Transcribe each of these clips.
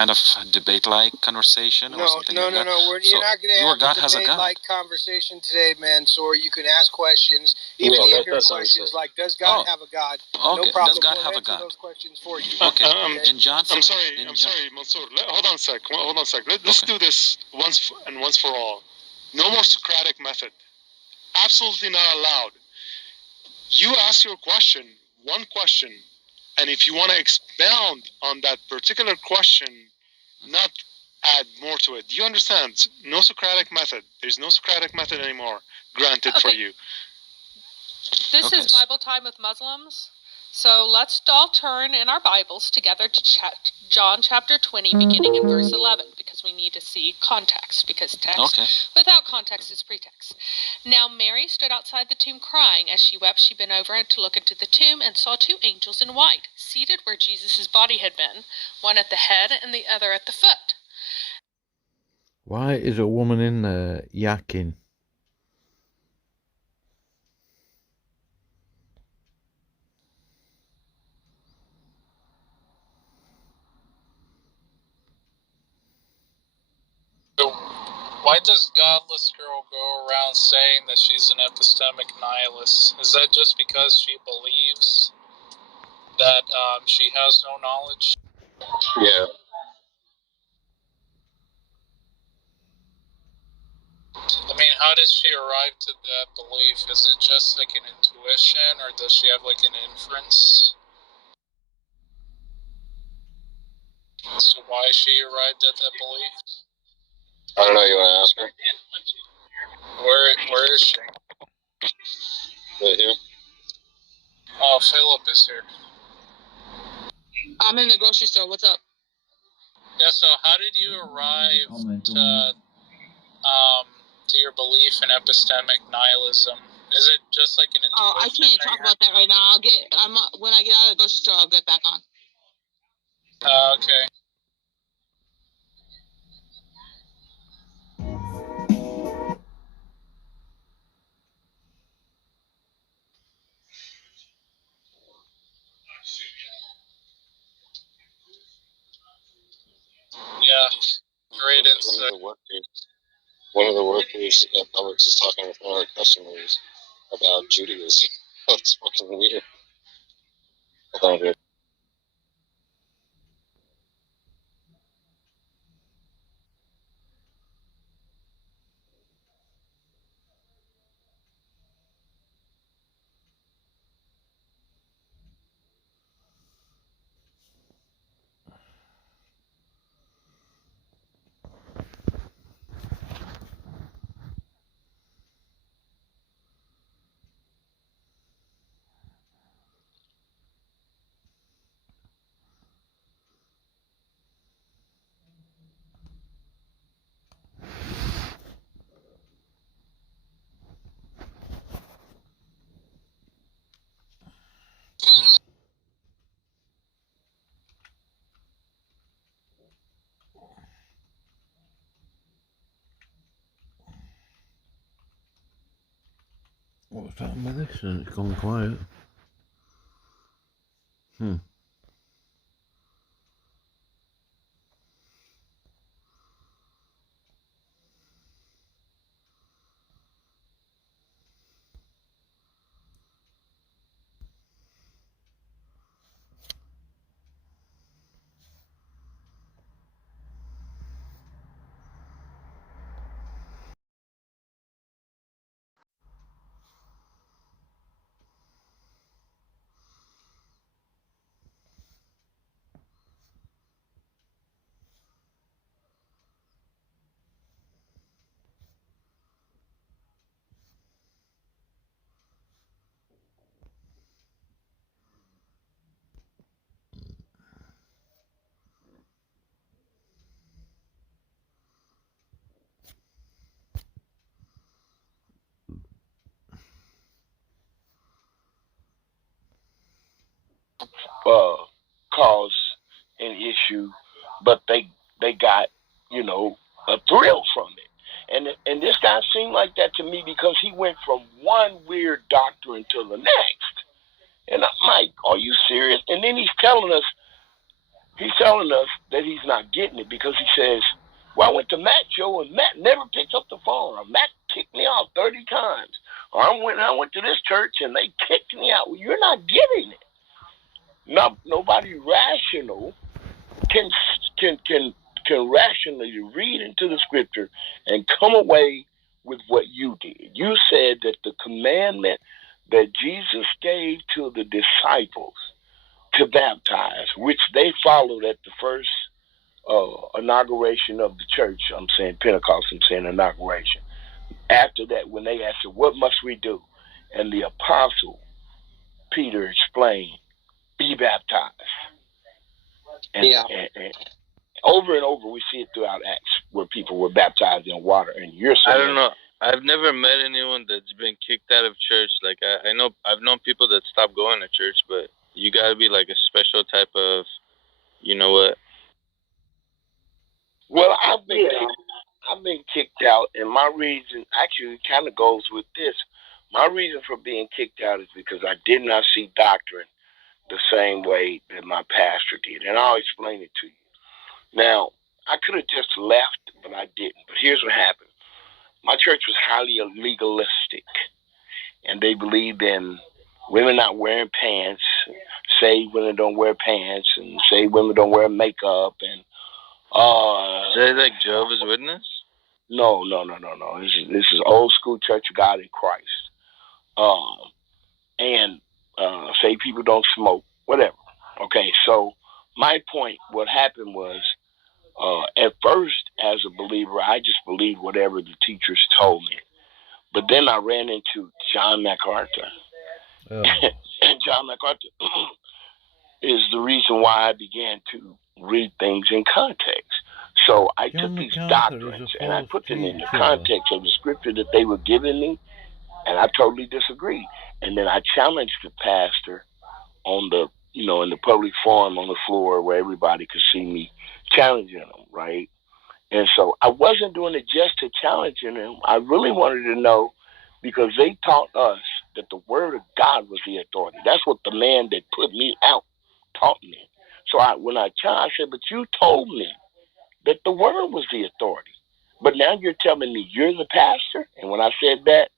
kind of debate-like conversation or something like that? No. You're not going to have a debate-like conversation today, Mansoor. You can ask questions. Even if your questions like, does God have a God? Okay. No problem. Does God we'll have a answer God? those questions for you. Okay. In John, I'm sorry, Mansoor. Hold on a sec. Let's do this once for all. No more Socratic method. Absolutely not allowed. You ask your question, one question, and if you want to expound on that particular question, not add more to it. Do you understand? No Socratic method. There's no Socratic method anymore granted for you. This is Bible Time with Muslims. So let's all turn in our Bibles together to John chapter 20, beginning in verse 11, because we need to see context, because text without context is pretext. Now Mary stood outside the tomb crying. As she wept, she bent over to look into the tomb and saw two angels in white, seated where Jesus' body had been, one at the head and the other at the foot. Why is a woman in there yakking? Why does godless girl go around saying that she's an epistemic nihilist? Is that just because she believes that she has no knowledge? Yeah. I mean, how does she arrive to that belief? Is it just like an intuition, or does she have like an inference as to why she arrived at that belief? I don't know. You want to ask her? Where is she? Right here. Oh, Philip is here. I'm in the grocery store. What's up? Yeah, so how did you arrive to your belief in epistemic nihilism? Is it just like an intuition? Oh, I can't talk about that right now. When I get out of the grocery store, I'll get back on. Okay. Yeah, great insight. One of the workers at Publix is talking with one of our customers about Judaism. Oh, it's fucking weird. Hold on, dude. What's happened with this? It's gone quiet. Cause an issue, but they got, a thrill from it. And this guy seemed like that to me because he went from one weird doctrine to the next. And I'm like, are you serious? And then he's telling us he's telling us that he's not getting it because he says, well, I went to Matt's show and Matt never picked up the phone, or Matt kicked me out 30 times, or I went to this church and they kicked me out. Well, you're not getting it. Nobody rational can rationally read into the scripture and come away with what you did. You said that the commandment that Jesus gave to the disciples to baptize, which they followed at the first inauguration of the church. I'm saying Pentecost, I'm saying inauguration. After that, when they asked, what must we do? And the apostle Peter explained, be baptized. And over and over, we see it throughout Acts where people were baptized in water. And you're saying, I don't know. I've never met anyone that's been kicked out of church. Like I know, I've known people that stopped going to church, but you gotta be like a special type of, you know what? Well, I've been kicked out, and my reason actually kind of goes with this. My reason for being kicked out is because I did not see doctrine the same way that my pastor did, and I'll explain it to you. Now, I could have just left, but I didn't. But here's what happened. My church was highly legalistic, and they believed in women not wearing pants, say women don't wear pants, and say women don't wear makeup, and is that like Jehovah's Witness? No. This is old school Church of God in Christ. And say people don't smoke, whatever. Okay, so my point, what happened was, at first, as a believer, I just believed whatever the teachers told me. But then I ran into John MacArthur. Oh. And John MacArthur is the reason why I began to read things in context. So I took these doctrines and I put them in the context of the scripture that they were giving me, and I totally disagreed. And then I challenged the pastor on the, in the public forum on the floor where everybody could see me challenging him, right? And so I wasn't doing it just to challenging him. I really wanted to know, because they taught us that the word of God was the authority. That's what the man that put me out taught me. So when I challenged, I said, but you told me that the word was the authority. But now you're telling me you're the pastor? And when I said that,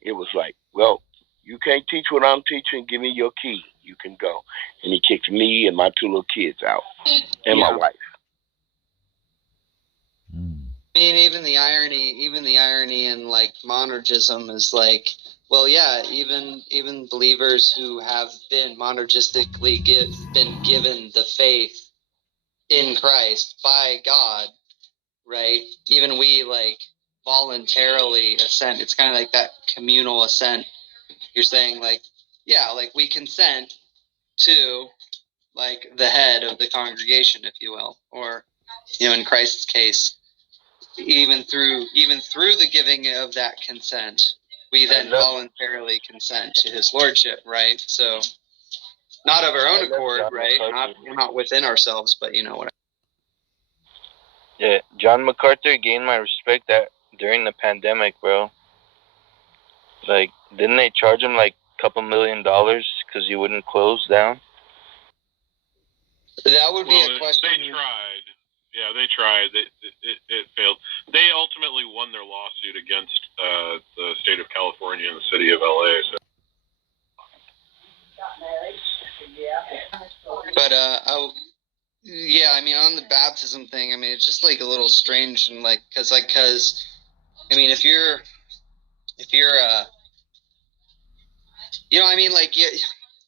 it was like, well, you can't teach what I'm teaching. Give me your key. You can go. And he kicked me and my 2 little kids out, and my wife. I mean, even the irony in like monergism is like, well, yeah, even believers who have been monergistically been given the faith in Christ by God, right? Even we like voluntarily assent. It's kind of like that communal assent. You're saying like, yeah, like we consent to like the head of the congregation, if you will, or in Christ's case, even through the giving of that consent, we then voluntarily consent to his lordship, right? So not of our own accord, right? Not within ourselves, but what. Yeah, John MacArthur gained my respect during the pandemic, bro. Like, didn't they charge him like a couple $1 million because he wouldn't close down? That would be a question. They tried. Yeah, they tried. It failed. They ultimately won their lawsuit against the state of California and the city of LA. So. But I mean, on the baptism thing, I mean, it's just like a little strange, and like, cause I mean, if you're, I mean, like,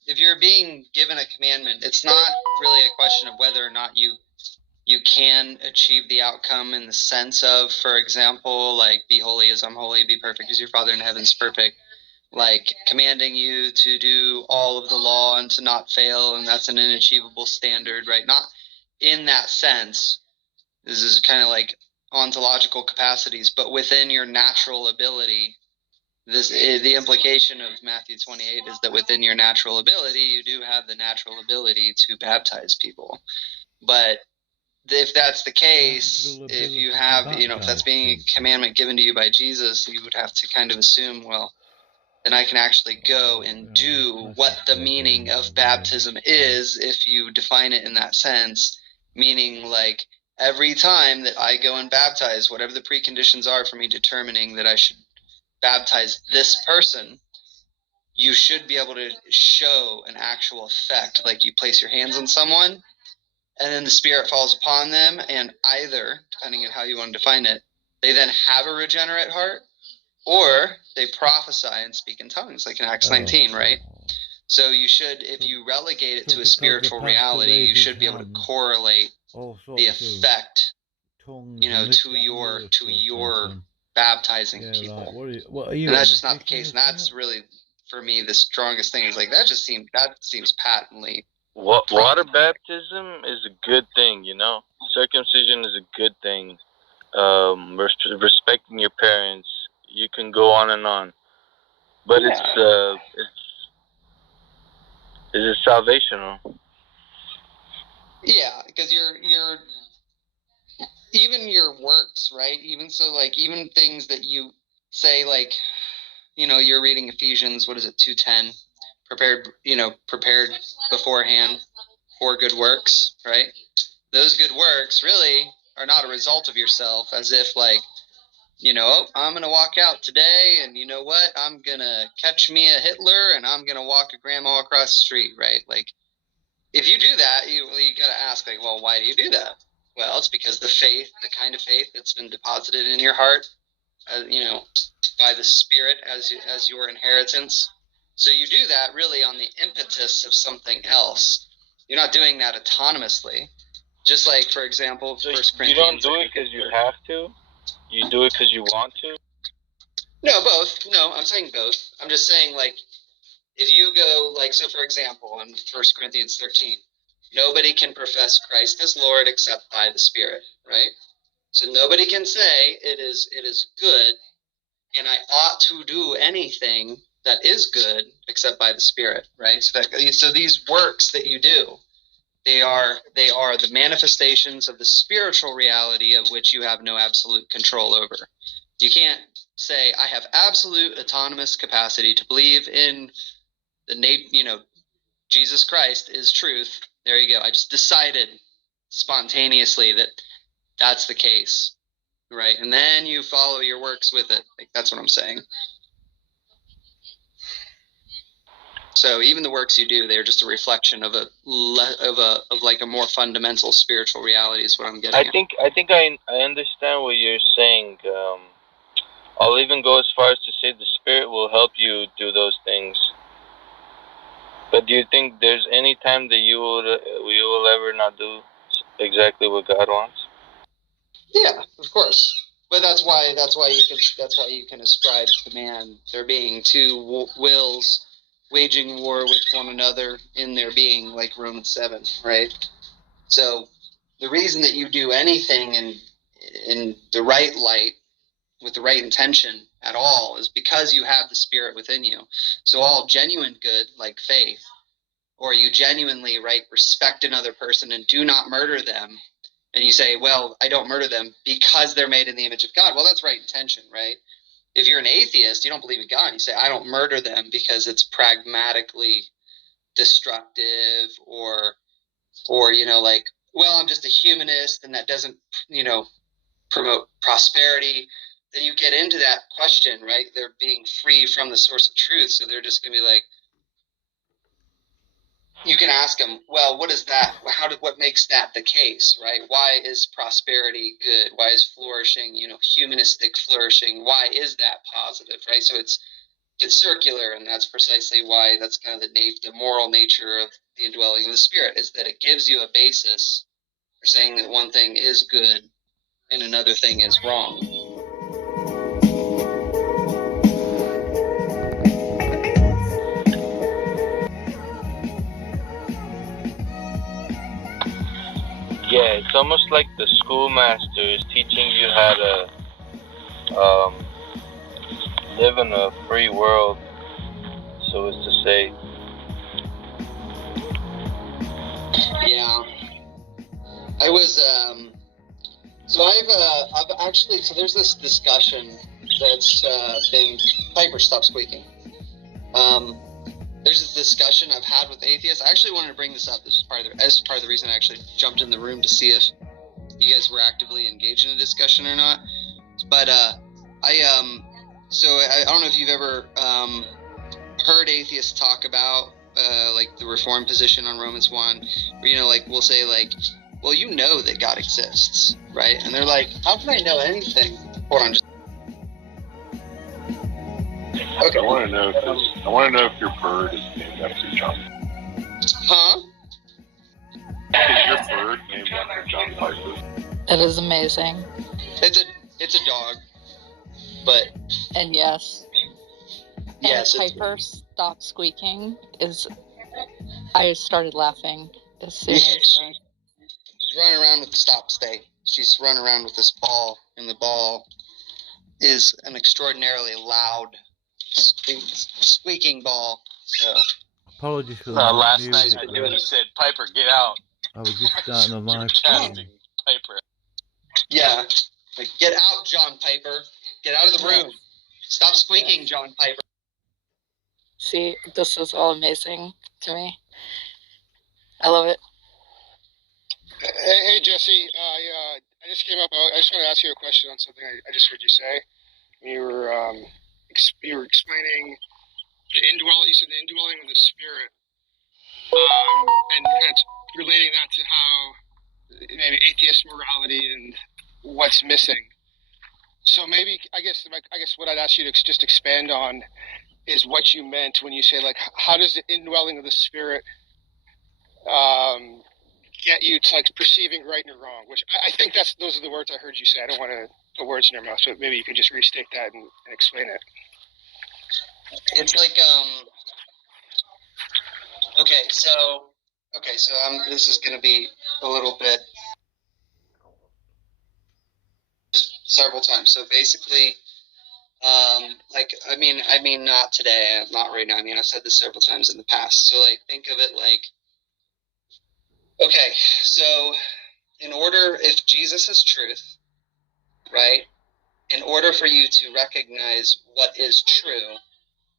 if you're being given a commandment, it's not really a question of whether or not you can achieve the outcome in the sense of, for example, like, be holy as I'm holy, be perfect as your Father in heaven is perfect. Like commanding you to do all of the law and to not fail, and that's an unachievable standard, right? Not in that sense. This is kind of like ontological capacities, but within your natural ability. The implication of Matthew 28 is that within your natural ability, you do have the natural ability to baptize people. But if that's the case, if you have, if that's being a commandment given to you by Jesus, you would have to kind of assume, well, then I can actually go and do what the meaning of baptism is if you define it in that sense. meaning like every time that I go and baptize, whatever the preconditions are for me determining that I should baptize this person, you should be able to show an actual effect. Like you place your hands on someone and then the Spirit falls upon them, and either, depending on how you want to define it, they then have a regenerate heart, or they prophesy and speak in tongues, like in Acts 19, right? So you should, if you relegate it to a spiritual reality, you should be able to correlate the effect, to your baptizing people. And that's just not the case. And that's really, for me, the strongest thing is like that seems patently. Water baptism is a good thing, Circumcision is a good thing. Respecting your parents, you can go on and on, but is it salvational? Yeah, because you're even your works, right? Even things that you say, like, you're reading Ephesians, 2:10, prepared beforehand for good works, right? Those good works really are not a result of yourself, as if like, I'm going to walk out today and you know what? I'm going to catch me a Hitler and I'm going to walk a grandma across the street, right? Like, if you do that, you got to ask, like, well, why do you do that? Well, it's because the kind of faith that's been deposited in your heart, by the Spirit as your inheritance. So you do that really on the impetus of something else. You're not doing that autonomously. Just like, for example, so 1 Corinthians. You don't do it because you have to? You do it because you want to? No, both. No, I'm saying both. I'm just saying, like, if you go, like, so for example, in 1 Corinthians 13, nobody can profess Christ as Lord except by the Spirit, right? So nobody can say it is good and I ought to do anything that is good except by the Spirit, right? So these works that you do, they are the manifestations of the spiritual reality of which you have no absolute control over. You can't say, I have absolute autonomous capacity to believe in Jesus Christ is truth. There you go. I just decided spontaneously that that's the case, right? And then you follow your works with it. Like, that's what I'm saying. So even the works you do, they're just a reflection of a more fundamental spiritual reality is what I'm getting at. I think I understand what you're saying. I'll even go as far as to say the Spirit will help you do those things. But do you think there's any time that you will ever not do exactly what God wants? Yeah, of course. But that's why you can ascribe to man there being two wills waging war with one another in their being, like Romans 7, right? So the reason that you do anything in the right light with the right intention at all is because you have the Spirit within you. So all genuine good, like faith, or you genuinely, right, respect another person and do not murder them, and you say, well, I don't murder them because they're made in the image of God. Well, that's right intention, right? If you're an atheist, you don't believe in God, you say, I don't murder them because it's pragmatically destructive, or like, well, I'm just a humanist and that doesn't, promote prosperity. Then you get into that question, right? They're being free from the source of truth, so they're just going to be like, you can ask them, well, what is that? What makes that the case, right? Why is prosperity good? Why is flourishing, humanistic flourishing? Why is that positive, right? So it's circular, and that's precisely why that's kind of the moral nature of the indwelling of the Spirit, is that it gives you a basis for saying that one thing is good and another thing is wrong. Yeah, it's almost like the schoolmaster is teaching you how to live in a free world, so as to say. Yeah, I was. So I've actually. So there's this discussion that's been. Piper, stop squeaking. there's this discussion I've had with atheists. I actually wanted to bring this up. This is part of the reason I actually jumped in the room to see if you guys were actively engaged in a discussion or not. But I don't know if you've ever heard atheists talk about like the Reformed position on Romans 1, where, like, we'll say, like, well, you know that God exists, right? And they're like, how can I know anything? Hold on, just. Okay. I want to know if your bird is named after John. Huh? Is your bird named after John Piper? That is amazing. It's a dog, but. And yes. Yes. And Piper stopped squeaking. I started laughing as soon as. She's running around with the stop stay. She's running around with this ball, and the ball is an extraordinarily loud squeaking ball. So. Apologies for that. Last Night I knew it said, Piper, get out. I was just starting a live stream. Piper. Yeah. Like, get out, John Piper. Get out of the room. Stop squeaking, John Piper. See, this is all amazing to me. I love it. Hey Jesse, I just came up. I just want to ask you a question on something I just heard you say. You were explaining the indwelling. You said the indwelling of the Spirit, and kind of relating that to how maybe atheist morality and what's missing. So maybe I guess what I'd ask you to just expand on is what you meant when you say, like, how does the indwelling of the Spirit get you to, like, perceiving right and wrong? Which I think those are the words I heard you say. I don't want to put words in your mouth, so maybe you could just restate that and explain it. It's like this is gonna be a little bit just several times. So basically, I mean not today, not right now. I mean, I've said this several times in the past. So, like, think of it like, okay, so if Jesus is truth, right? In order for you to recognize what is true,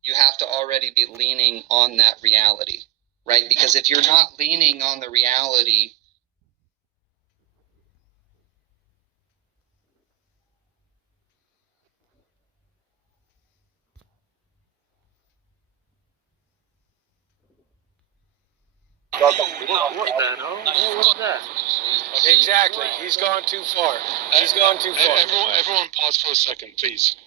you have to already be leaning on that reality, right? Because if you're not leaning on the reality, Exactly. He's gone too far. Everyone pause for a second, please.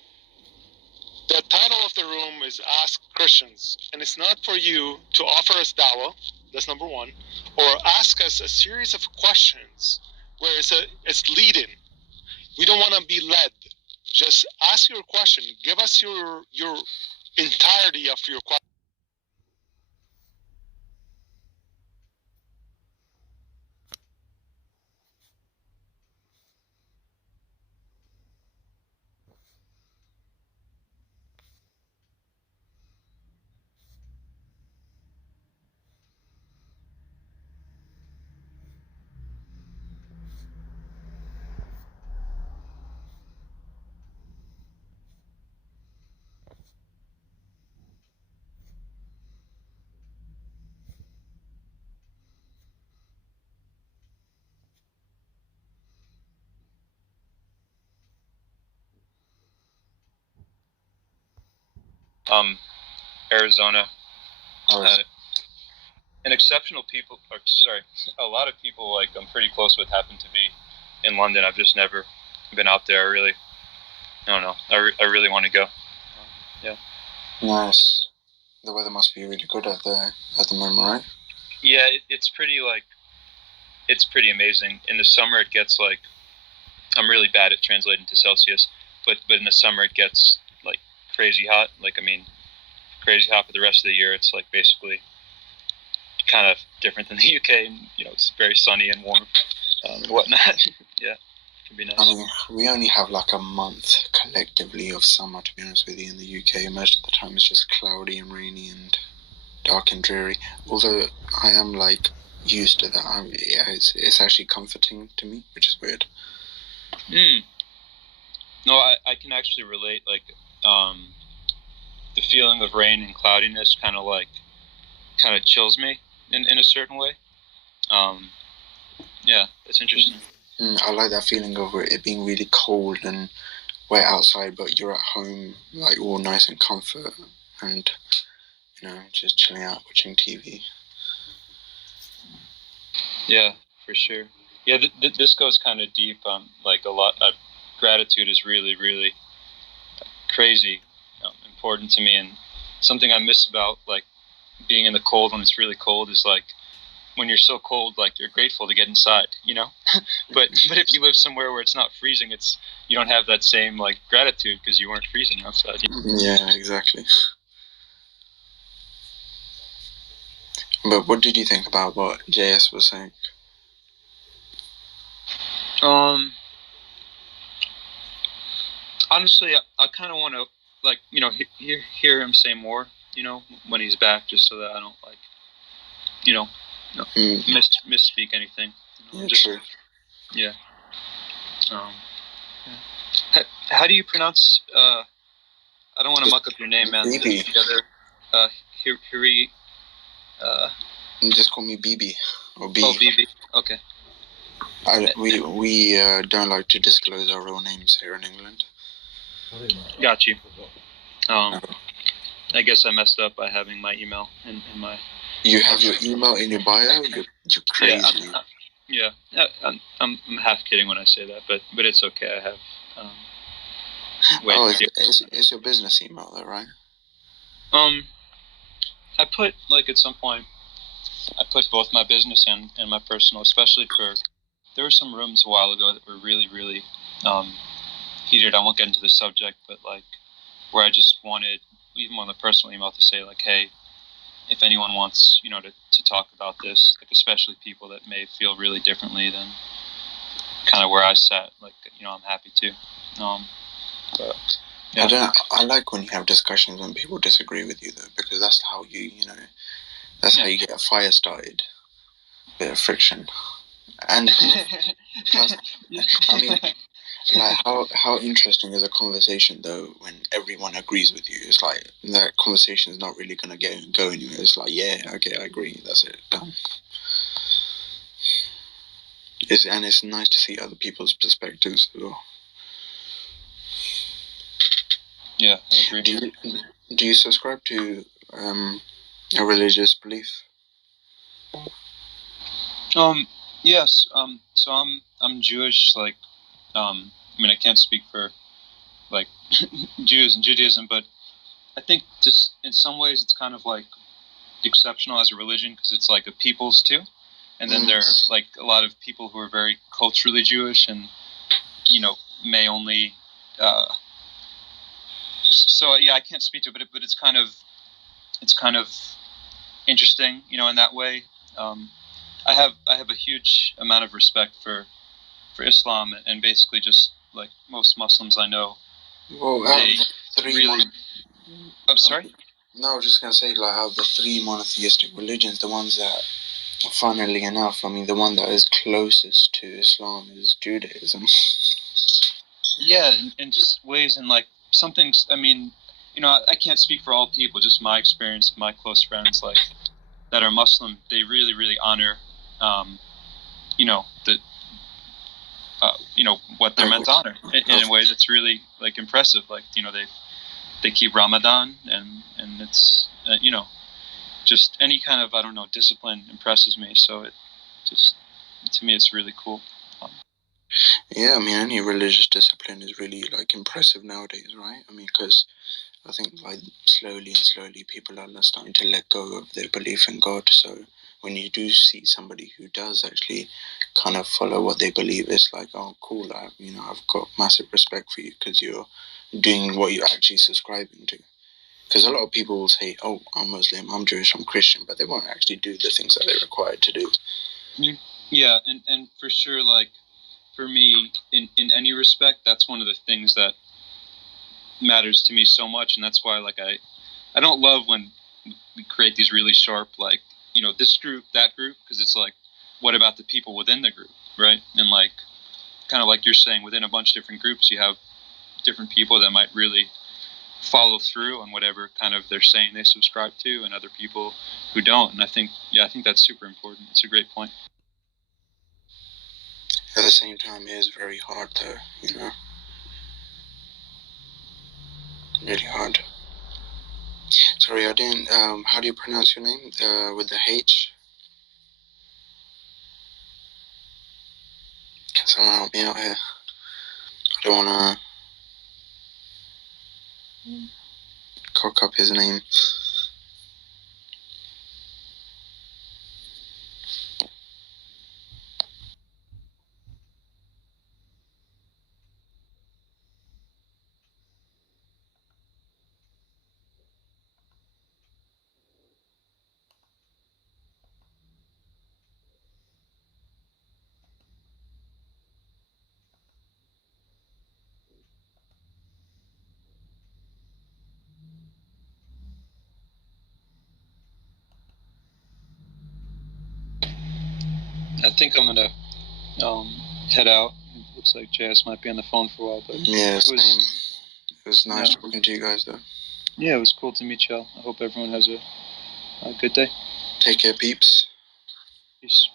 The title of the room is Ask Christians, and it's not for you to offer us dawah, that's number one, or ask us a series of questions where it's leading. We don't want to be led. Just ask your question. Give us your entirety of your question. Arizona. A lot of people, like, I'm pretty close with happen to be in London. I've just never been out there. I don't know. I really want to go. Yeah. Nice. The weather must be really good out there at the moment, right? Yeah, it's pretty amazing. In the summer, it gets, like, I'm really bad at translating to Celsius, but in the summer it gets, like, crazy hot. Like, I mean, crazy hot, but the rest of the year it's, like, basically kind of different than the UK. And, it's very sunny and warm and whatnot. Yeah, it can be nice. I mean, we only have like a month collectively of summer, to be honest with you, in the UK. Most of the time it's just cloudy and rainy and dark and dreary. Although I am, like, used to that. It's actually comforting to me, which is weird. No, I can actually relate, like, the feeling of rain and cloudiness, kind of like kind of chills me in a certain way. Yeah, that's interesting. I like that feeling of it being really cold and wet outside, but you're at home, like all nice and comfort, and just chilling out watching TV. Yeah, for sure. Yeah, this goes kind of deep. Like a lot. Gratitude is really, really crazy important to me, and something I miss about like being in the cold when it's really cold is like when you're so cold, like you're grateful to get inside, but if you live somewhere where it's not freezing, you don't have that same like gratitude because you weren't freezing outside. Yeah, exactly. But what did you think about what JS was saying? Honestly, I kind of want to like hear him say more, when he's back, just so that I don't like misspeak anything. Yeah, true. Yeah. How do you pronounce? I don't want to muck up your name, man. BB. The other, Hiri. Just call me BB or B. Oh, BB. Okay. We don't like to disclose our real names here in England. Got you. I guess I messed up by having my email in my. You have your email in your bio? You're crazy. Yeah, I'm half kidding when I say that, but it's okay. I have. It's your business email, though, right? I put at some point, I put both my business and my personal, especially for. There were some rooms a while ago that were really, really heated. I won't get into the subject, but like where I just wanted, even on the personal email, to say like, hey, if anyone wants, to talk about this, like especially people that may feel really differently than kind of where I sat, like I'm happy to. But yeah. I like when you have discussions when people disagree with you though, because that's how that's how you get a fire started, a bit of friction. And I mean, like how interesting is a conversation though when everyone agrees with you? It's like that conversation is not really gonna go anywhere. It's like, yeah, okay, I agree. That's it, done. It's nice to see other people's perspectives as well. Yeah, I agree. Do you subscribe to a religious belief? Yes. So I'm Jewish. Like, I mean, I can't speak for like Jews and Judaism, but I think just in some ways it's kind of like exceptional as a religion because it's like a people's too, and then there are like a lot of people who are very culturally Jewish and may only. So yeah, I can't speak to it, but it's kind of interesting, in that way. I have a huge amount of respect for Islam and basically just like most Muslims I know. Well, I'm sorry? No, I was just gonna say like out of the three monotheistic religions, the ones that, funnily enough, I mean, the one that is closest to Islam is Judaism. Yeah, in just ways and like some things. I mean, I can't speak for all people. Just my experience, my close friends like that are Muslim, they really, really honor. What they're meant to honor in a way that's really like impressive. Like they keep Ramadan and it's just any kind of discipline impresses me. So it just to me it's really cool. Yeah, I mean any religious discipline is really like impressive nowadays, right? I mean because I think like slowly people are starting to let go of their belief in God. So when you do see somebody who does actually kind of follow what they believe, it's like, oh, cool. I've got massive respect for you because you're doing what you're actually subscribing to. Because a lot of people will say, oh, I'm Muslim, I'm Jewish, I'm Christian, but they won't actually do the things that they're required to do. Yeah, and for sure, like, for me, in any respect, that's one of the things that matters to me so much, and that's why, like, I don't love when we create these really sharp, like, this group, that group, because it's like, what about the people within the group, right? And like, kind of like you're saying, within a bunch of different groups, you have different people that might really follow through on whatever kind of they're saying they subscribe to, and other people who don't. And I think that's super important. It's a great point. At the same time, it is very hard though, you know. Really hard. Sorry, I didn't. How do you pronounce your name? With the H? Can someone help me out here? I don't wanna cock up his name. I think I'm gonna head out. It looks like JS might be on the phone for a while, but Yeah, same. It was nice talking to you guys though. Yeah, it was cool to meet y'all. I hope everyone has a good day. Take care, peeps. Peace.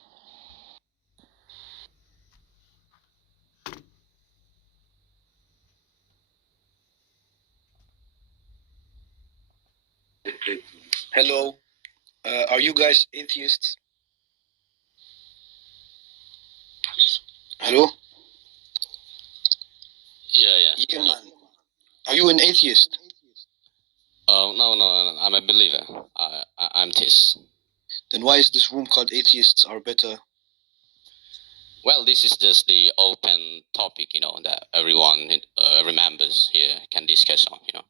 Hello, are you guys atheists? Hello? Yeah. Yeah, man. Are you an atheist? No, I'm a believer. I'm this. Then why is this room called Atheists Are Better? Well, this is just the open topic, you know, that everyone remembers here can discuss on, you know.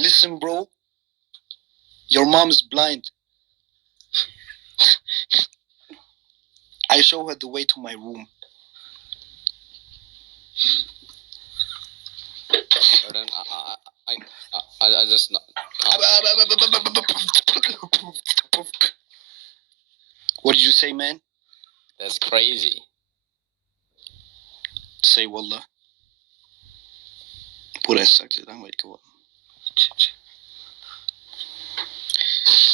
Listen, bro. Your mom's blind. I show her the way to my room. Then I just not. What did you say, man? That's crazy. Say wallah. Buraya saklı lan belki o.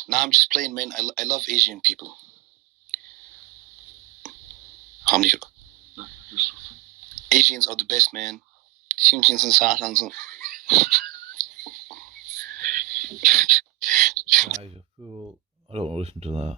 Nah, I'm just playing, man. I love Asian people. How many? Asians are the best, man. Guy's a fool. I don't want to listen to that.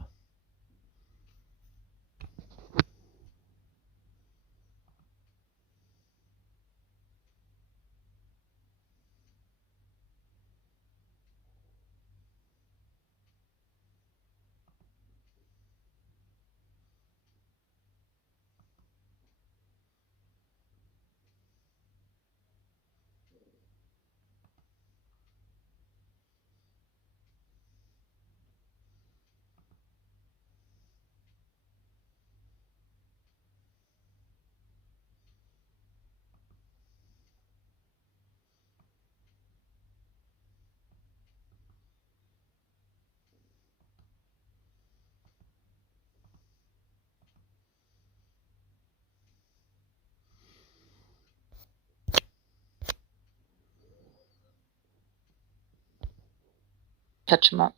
Catch him up.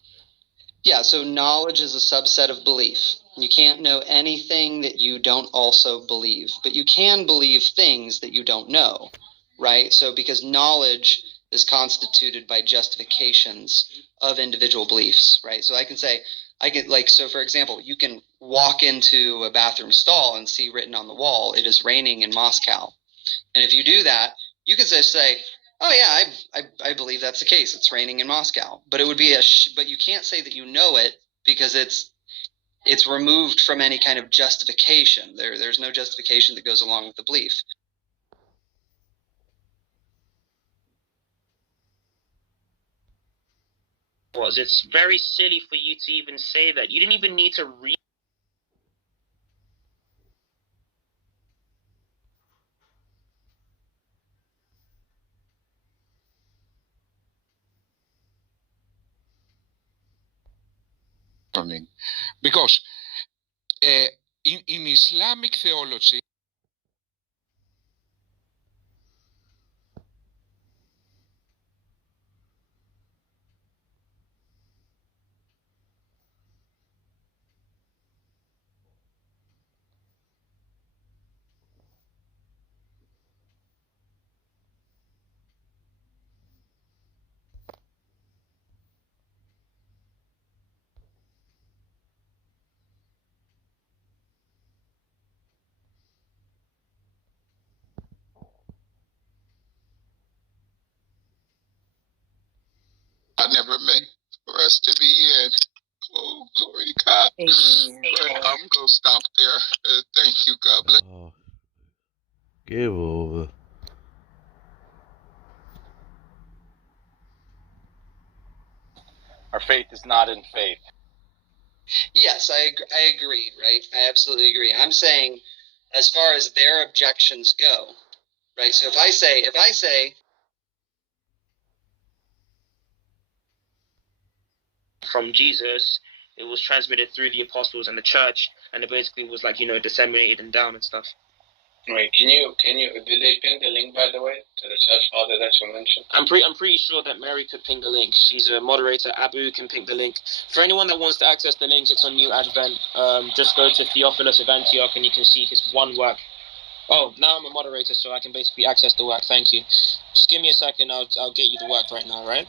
Yeah, so knowledge is a subset of belief. You can't know anything that you don't also believe, but you can believe things that you don't know, right? So because knowledge is constituted by justifications of individual beliefs, right? So I can say, so for example, you can walk into a bathroom stall and see written on the wall, "It is raining in Moscow." And if you do that, you could just say, "Oh yeah, I believe that's the case. It's raining in Moscow." But it would be but you can't say that you know it because it's removed from any kind of justification. There's no justification that goes along with the belief. It's very silly for you to even say that. You didn't even need to read. Because in Islamic theology, I never meant for us to be in. Oh, glory to God. But I'm going to stop there. Thank you. God bless. Oh, give over. Our faith is not in faith. Yes, I agree, right? I absolutely agree. I'm saying, as far as their objections go, right? So if I say, from Jesus, it was transmitted through the apostles and the church, and it basically was like, disseminated and down and stuff. Wait, can you, did they pin the link, by the way, to the church father that you mentioned? I'm pretty sure that Mary could ping the link. She's a moderator. Abu can ping the link. For anyone that wants to access the link, it's on New Advent. Just go to Theophilus of Antioch and you can see his one work. Oh, now I'm a moderator, so I can basically access the work. Thank you. Just give me a second. I'll get you the work right now, right?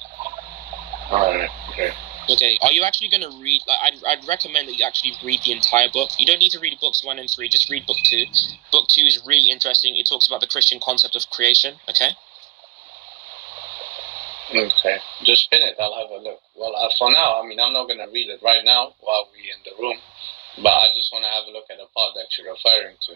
All right. Okay. Okay, are you actually going to read, I'd recommend that you actually read the entire book. You don't need to read books 1 and 3, just read book 2. Book 2 is really interesting. It talks about the Christian concept of creation, okay? Okay, just pin it, I'll have a look. Well, for now, I'm not going to read it right now while we're in the room, but I just want to have a look at the part that you're referring to.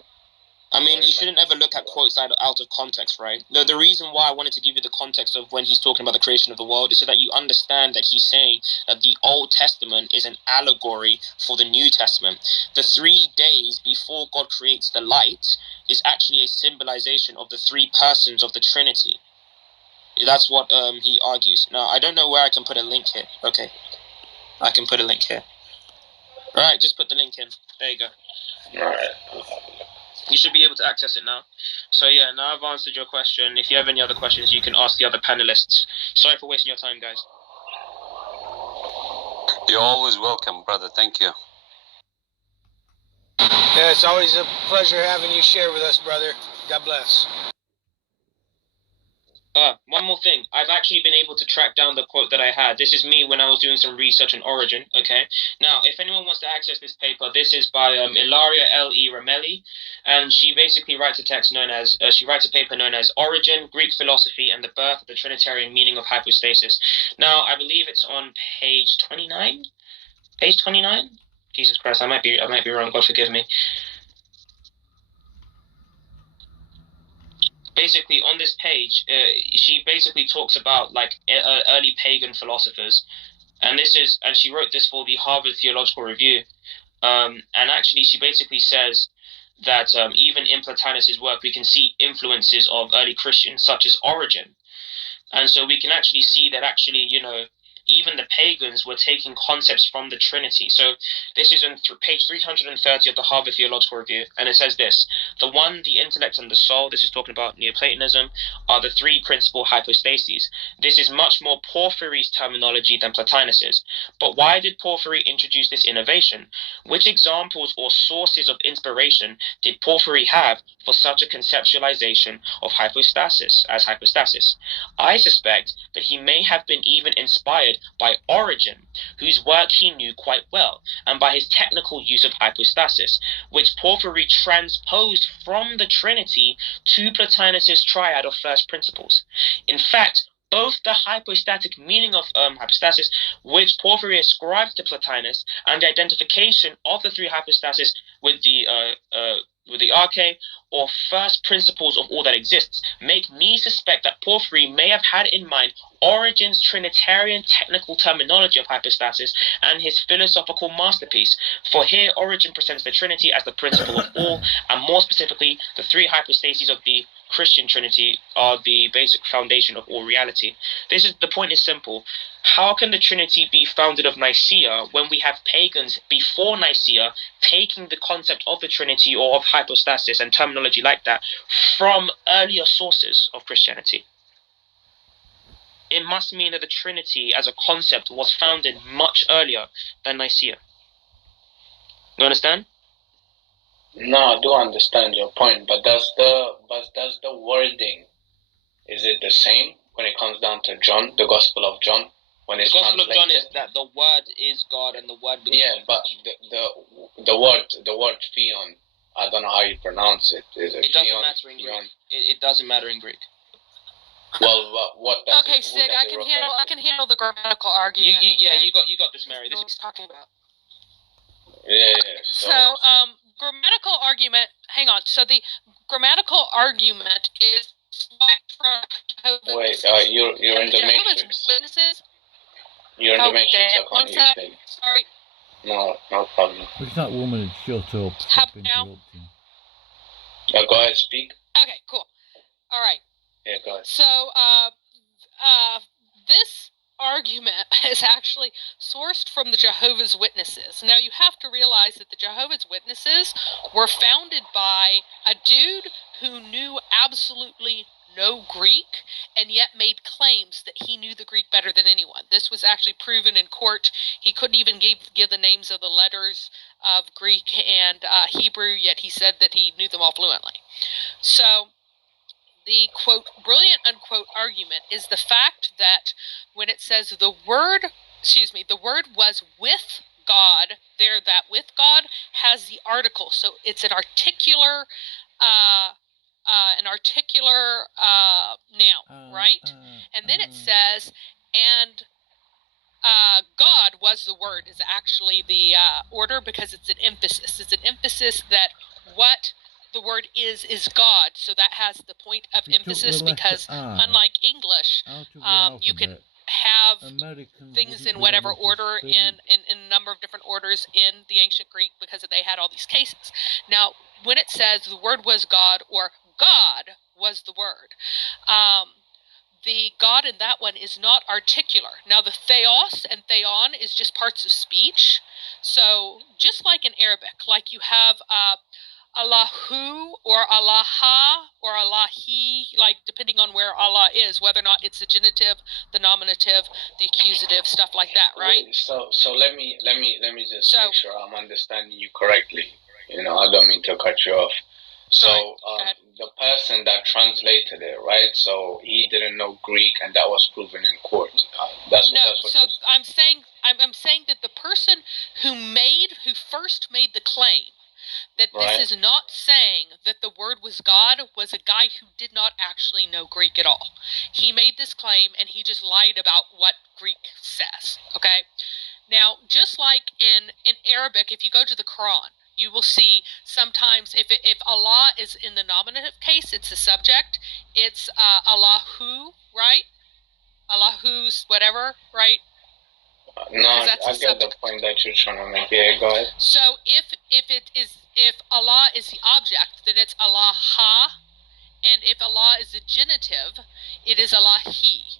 You shouldn't ever look at quotes out of context, right? The reason why I wanted to give you the context of when he's talking about the creation of the world is so that you understand that he's saying that the Old Testament is an allegory for the New Testament. The 3 days before God creates the light is actually a symbolization of the 3 persons of the Trinity. That's what he argues. Now, I don't know where I can put a link here. Okay, I can put a link here. All right, just put the link in. There you go. All right. You should be able to access it now. So yeah, now I've answered your question. If you have any other questions, you can ask the other panelists. Sorry for wasting your time, guys. You're always welcome, brother. Thank you. Yeah, it's always a pleasure having you share with us, brother. God bless. One more thing. I've actually been able to track down the quote that I had. This is me when I was doing some research on Origin, okay? Now, if anyone wants to access this paper, this is by Ilaria L.E. Ramelli, and she basically writes a text known as, she writes a paper known as Origin, Greek Philosophy, and the Birth of the Trinitarian Meaning of Hypostasis. Now, I believe it's on page 29? Page 29? Jesus Christ, I might be wrong, God forgive me. Basically, on this page, she basically talks about early pagan philosophers, and she wrote this for the Harvard Theological Review, and actually she basically says that even in Plotinus's work we can see influences of early Christians such as Origen, and so we can actually see that even the pagans were taking concepts from the Trinity. So this is on page 330 of the Harvard Theological Review, and it says this: the one, the intellect, and the soul, this is talking about Neoplatonism, are the 3 principal hypostases. This is much more Porphyry's terminology than Plotinus's. But why did Porphyry introduce this innovation? Which examples or sources of inspiration did Porphyry have for such a conceptualization of hypostasis as hypostasis? I suspect that he may have been even inspired by Origen, whose work he knew quite well, and by his technical use of hypostasis, which Porphyry transposed from the Trinity to Plotinus's triad of first principles. In fact, both the hypostatic meaning of hypostasis, which Porphyry ascribed to Plotinus, and the identification of the 3 hypostases with the arche, or first principles of all that exists, make me suspect that Porphyry may have had in mind Origen's Trinitarian technical terminology of hypostasis and his philosophical masterpiece. For here, Origen presents the Trinity as the principle of all, and more specifically, the 3 hypostases of the Christian Trinity are the basic foundation of all reality. The point is simple. How can the Trinity be founded of Nicaea when we have pagans before Nicaea taking the concept of the Trinity or of hypostasis and terminology like that from earlier sources of Christianity? It must mean that the Trinity as a concept was founded much earlier than Nicaea. You understand? No, I do understand your point, but does the wording, is it the same when it comes down to John, the Gospel of John, when it's translated? The Gospel of John is that the Word is God and the Word became Yeah, but the word theon, I don't know how you pronounce it. Is it? It doesn't matter in Greek. It doesn't matter in Greek. Well, what does Okay, it, Sig, I can handle the grammatical argument. You got this, Mary. This is talking about. Yeah. So, grammatical argument. Hang on. So the grammatical argument is from Jehovah's Wait, you're in the Matrix. Witnesses. You're in the Matrix. I One can't hear sec. you. Sorry. No problem. Wish that woman had shut up. How Stop now? interrupting. Go ahead, speak. Okay. Cool. All right. Yeah, go ahead. So, this argument is actually sourced from the Jehovah's Witnesses. Now, you have to realize that the Jehovah's Witnesses were founded by a dude who knew absolutely no Greek and yet made claims that he knew the Greek better than anyone. This was actually proven in court. He couldn't even give the names of the letters of Greek and Hebrew, yet he said that he knew them all fluently. So, the, quote, brilliant, unquote, argument is the fact that when it says the word was with God, there, that with God has the article. So it's an articular noun, right? And then it says, and God was the word is actually the order because it's an emphasis. It's an emphasis that what the word is God, so that has the point of emphasis because unlike English, you can have things in whatever order in a number of different orders in the ancient Greek because they had all these cases. Now, when it says the word was God or God was the word, the God in that one is not articular. Now, the theos and theon is just parts of speech. So just like in Arabic, like you have Allahu or Allaha or Allahi, like depending on where Allah is, whether or not it's the genitive, the nominative, the accusative, stuff like that, right? Wait, so let me just make sure I'm understanding you correctly. I don't mean to cut you off. So the person that translated it, right? So he didn't know Greek, and that was proven in court. I'm saying that the person who first made the claim that this is not saying that the word was God was a guy who did not actually know Greek at all. He made this claim and he just lied about what Greek says, okay? Now, just like in Arabic, if you go to the Quran, you will see sometimes if Allah is in the nominative case, it's the subject. It's Allahu, right? Allahus, whatever, right? No, I get the point that you're trying to make. Yeah, go ahead. So if Allah is the object, then it's Allah-ha, and if Allah is the genitive, it is Allah-he.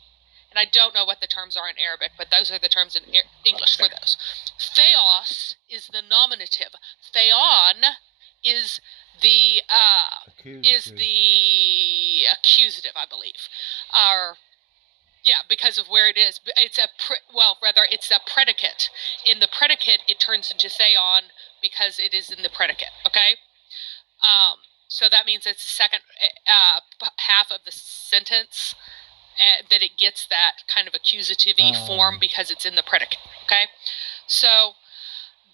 And I don't know what the terms are in Arabic, but those are the terms in English for those. Theos is the nominative. Theon is the accusative, I believe. Yeah, because of where it is. It's it's a predicate. In the predicate, it turns into theon because it is in the predicate, okay? So that means it's the second half of the sentence that it gets that kind of accusative-y form because it's in the predicate, okay? So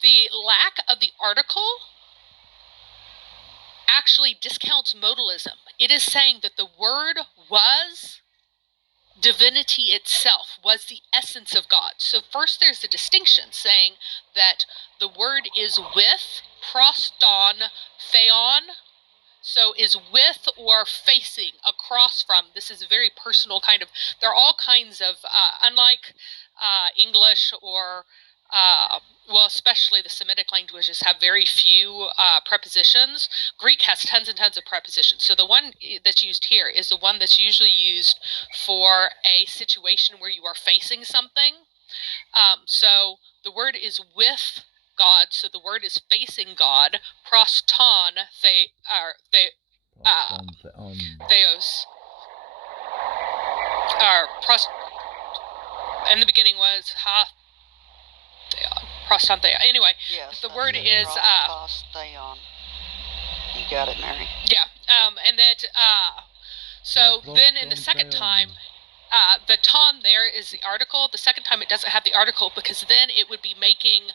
the lack of the article actually discounts modalism. It is saying that the word was divinity itself, was the essence of God. So first there's the distinction saying that the word is with, proston, theon, so is with or facing, across from. This is a very personal kind of, there are all kinds of, unlike English or well, especially the Semitic languages have very few prepositions. Greek has tons and tons of prepositions. So the one that's used here is the one that's usually used for a situation where you are facing something. So the word is with God, so the word is facing God. Proston, theos. In the beginning was proston theon. Anyway, yes, the word is prostheon. You got it, Mary. Yeah, and that so then in the second time, the ton there is the article. The second time it doesn't have the article because then it would be making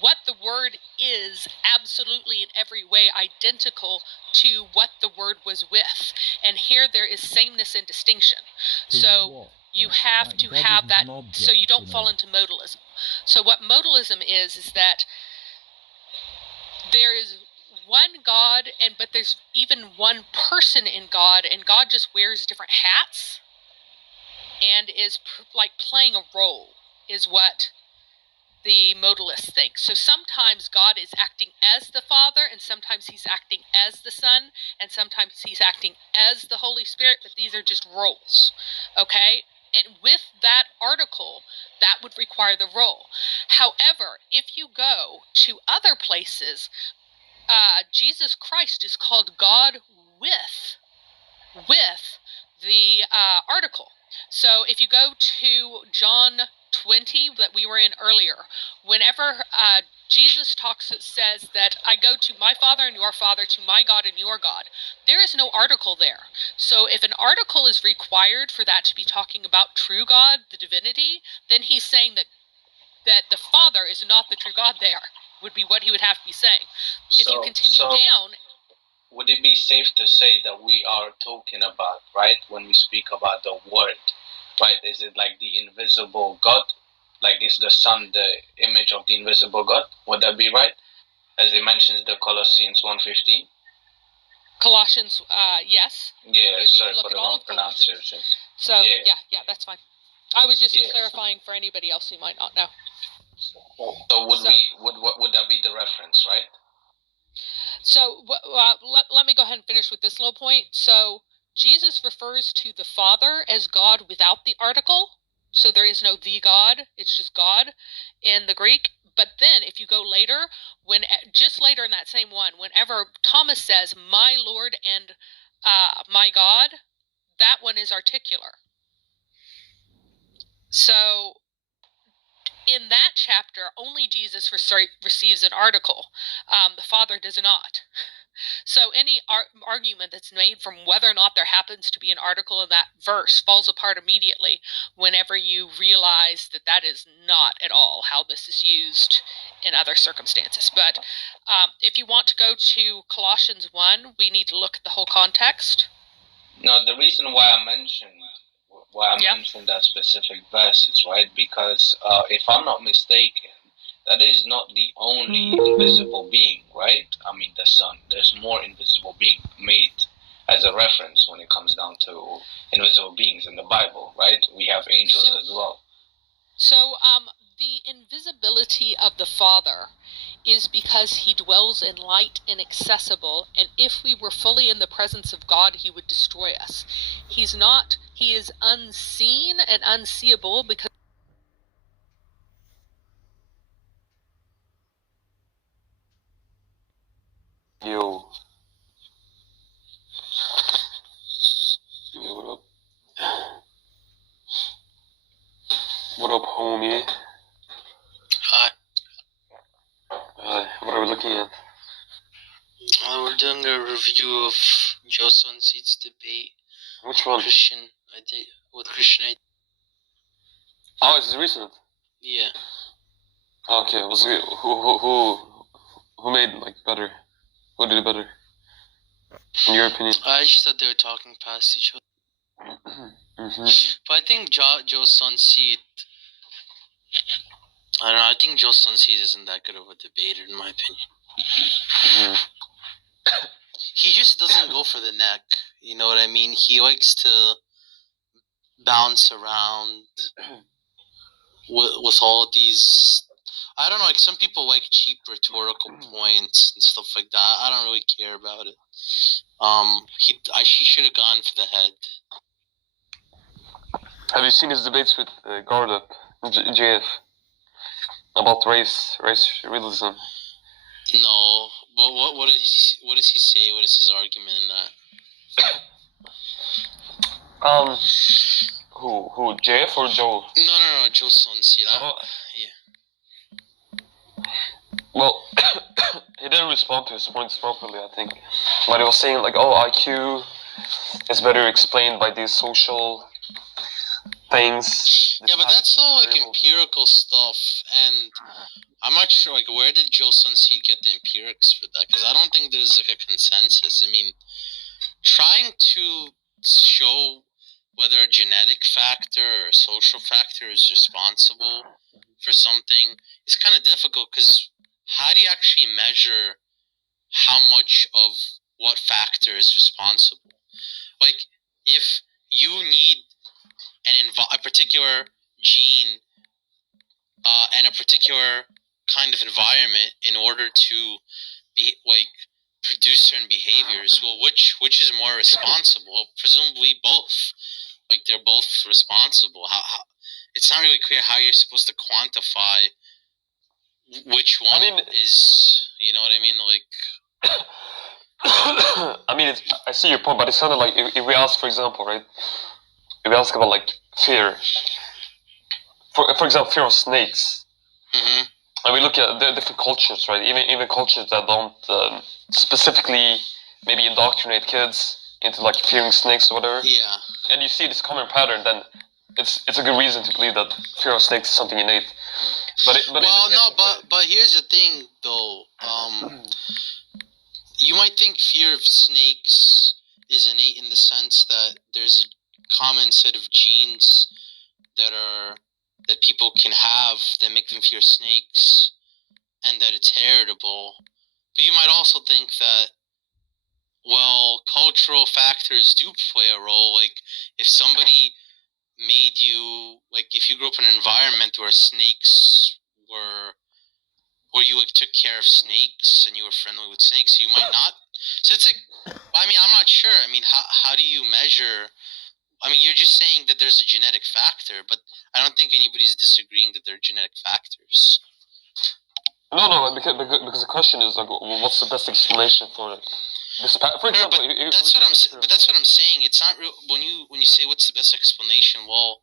what the word is absolutely in every way identical to what the word was with. And here there is sameness and distinction. So you have to have that so you don't fall into modalism. So what modalism is that there is one God, but there's even one person in God, and God just wears different hats and is like playing a role, is what the modalists think. So sometimes God is acting as the Father, and sometimes he's acting as the Son, and sometimes he's acting as the Holy Spirit, but these are just roles, okay? And with that article, that would require the role. However, if you go to other places, Jesus Christ is called God with the article. So if you go to John 20 that we were in earlier, whenever Jesus talks, it says that I go to my Father and your Father, to my God and your God. There is no article there. So if an article is required for that to be talking about true God, the divinity, then he's saying that the Father is not the true God there, would be what he would have to be saying. If you continue down... Would it be safe to say that we are talking about, right, when we speak about the Word, right, is it like the invisible God? Like, is the Son the image of the invisible God? Would that be right? As it mentions the Colossians 1:15? Colossians, yes. Yeah, sorry for the wrong pronunciation. So, yeah, that's fine. I was just clarifying for anybody else who might not know. So would that be the reference, right? So let me go ahead and finish with this little point. So Jesus refers to the Father as God without the article. So there is no the God. It's just God in the Greek. But then if you go later, just later in that same one, whenever Thomas says, my Lord and my God, that one is articular. So in that chapter, only Jesus receives an article. The Father does not. So any argument that's made from whether or not there happens to be an article in that verse falls apart immediately whenever you realize that that is not at all how this is used in other circumstances. But if you want to go to Colossians 1, we need to look at the whole context. No, the reason why I mentioned that specific verse is, right, because if I'm not mistaken, that is not the only invisible being, right? I mean, the Son. There's more invisible being made as a reference when it comes down to invisible beings in the Bible, right? We have angels as well. So, the invisibility of the Father is because he dwells in light inaccessible, and if we were fully in the presence of God, he would destroy us. He's not. He is unseen and unseeable because Yo, what up? What up, homie? Hi. What are we looking at? We're doing a review of Joe Sunseed's debate. Which one? With Christian ID. Oh, is this recent? Yeah. Okay, who made like better? Who did it better? In your opinion? I just thought they were talking past each other. But I think Joe Sunseed. I don't know. I think Joe Sunseed isn't that good of a debater, in my opinion. He just doesn't go for the neck. You know what I mean? He likes to bounce around. with all these. I don't know, like some people like cheap rhetorical points and stuff like that. I don't really care about it. He should have gone for the head. Have you seen his debates with Gardup, JF, about race realism? No, but what does he say? What is his argument in that? Who JF or Joe? No, Joe Sonsi. Yeah. Well, he didn't respond to his points properly, I think. But he was saying like, oh, IQ is better explained by these social things. Yeah, but that's all like empirical stuff, and I'm not sure like where did Joe Sunseed get the empirics for that? Because I don't think there's like a consensus. I mean, trying to show whether a genetic factor or a social factor is responsible for something is kind of difficult, because how do you actually measure how much of what factor is responsible? Like, if you need a particular gene and a particular kind of environment in order to be like produce certain behaviors, well, which is more responsible? Presumably both. Like, they're both responsible. How it's not really clear how you're supposed to quantify which one is. You know what I mean? Like, I mean, I see your point, but it sounded like if we ask, for example, right? If we ask about like fear, for example, fear of snakes, and we look at the different cultures, right? Even cultures that don't specifically maybe indoctrinate kids into like fearing snakes or whatever. Yeah. And you see this common pattern, then it's a good reason to believe that fear of snakes is something innate. But here's the thing, though. You might think fear of snakes is innate in the sense that there's a common set of genes that people can have that make them fear snakes, and that it's heritable. But you might also think that, well, cultural factors do play a role. Like, if somebody made you, like, if you grew up in an environment where snakes were, or you like took care of snakes and you were friendly with snakes, you might not. So it's like, I mean, I'm not sure. I mean, how do you measure? I mean, you're just saying that there's a genetic factor, but I don't think anybody's disagreeing that there are genetic factors. No, because the question is like, what's the best explanation for it? For example, that's what I'm saying. It's not real when you say what's the best explanation. Well,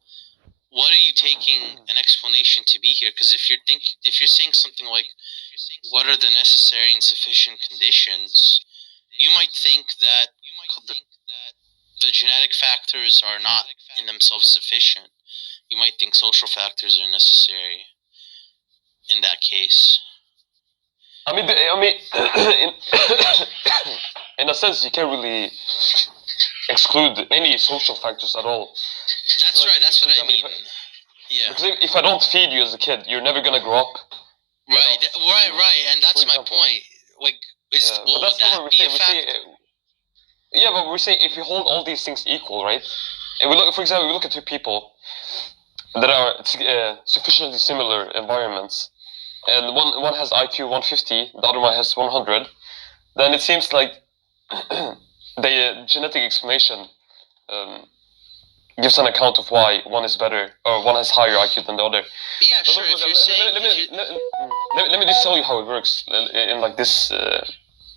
what are you taking an explanation to be here? Because if you're saying something like, what are the necessary and sufficient conditions, you might think that the genetic factors are not in themselves sufficient. You might think social factors are necessary in that case. I mean, in a sense, you can't really exclude any social factors at all. That's right. That's what I mean. Yeah. Because if I don't feed you as a kid, you're never gonna grow up. Right, and that's my point. Like, would that be a factor? Yeah, but we're saying if you hold all these things equal, right? And we look, for example, we look at two people that are sufficiently similar environments, and one has IQ 150, the other one has 100. Then it seems like the genetic explanation gives an account of why one is better or one has higher IQ than the other. Yeah, sure. Let me just tell you how it works in like this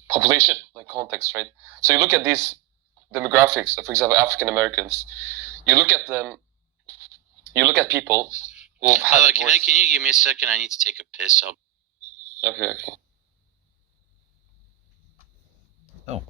population like context, right? So you look at these demographics, for example, African Americans. You look at them. You look at people who have had can you give me a second? I need to take a piss. Okay. Oh.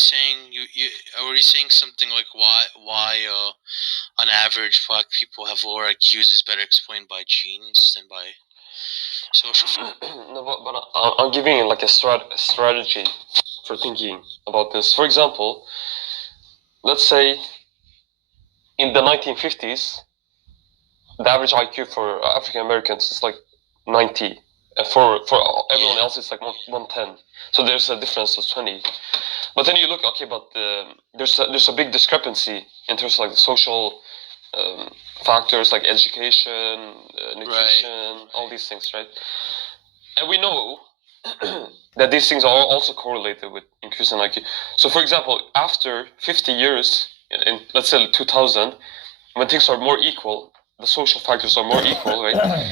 saying were you saying something like why on average black people have lower IQs is better explained by genes than by social? No, but I'm giving you like a strategy for thinking about this. For example, let's say in the 1950s, the average IQ for African Americans is like 90. For everyone else, it's like 110. So there's a difference of 20. But then you look, okay, but there's a big discrepancy in terms of like the social factors like education, nutrition, all these things, right? And we know that these things are also correlated with increase in IQ. So, for example, after 50 years, in let's say 2000, when things are more equal, the social factors are more equal, right?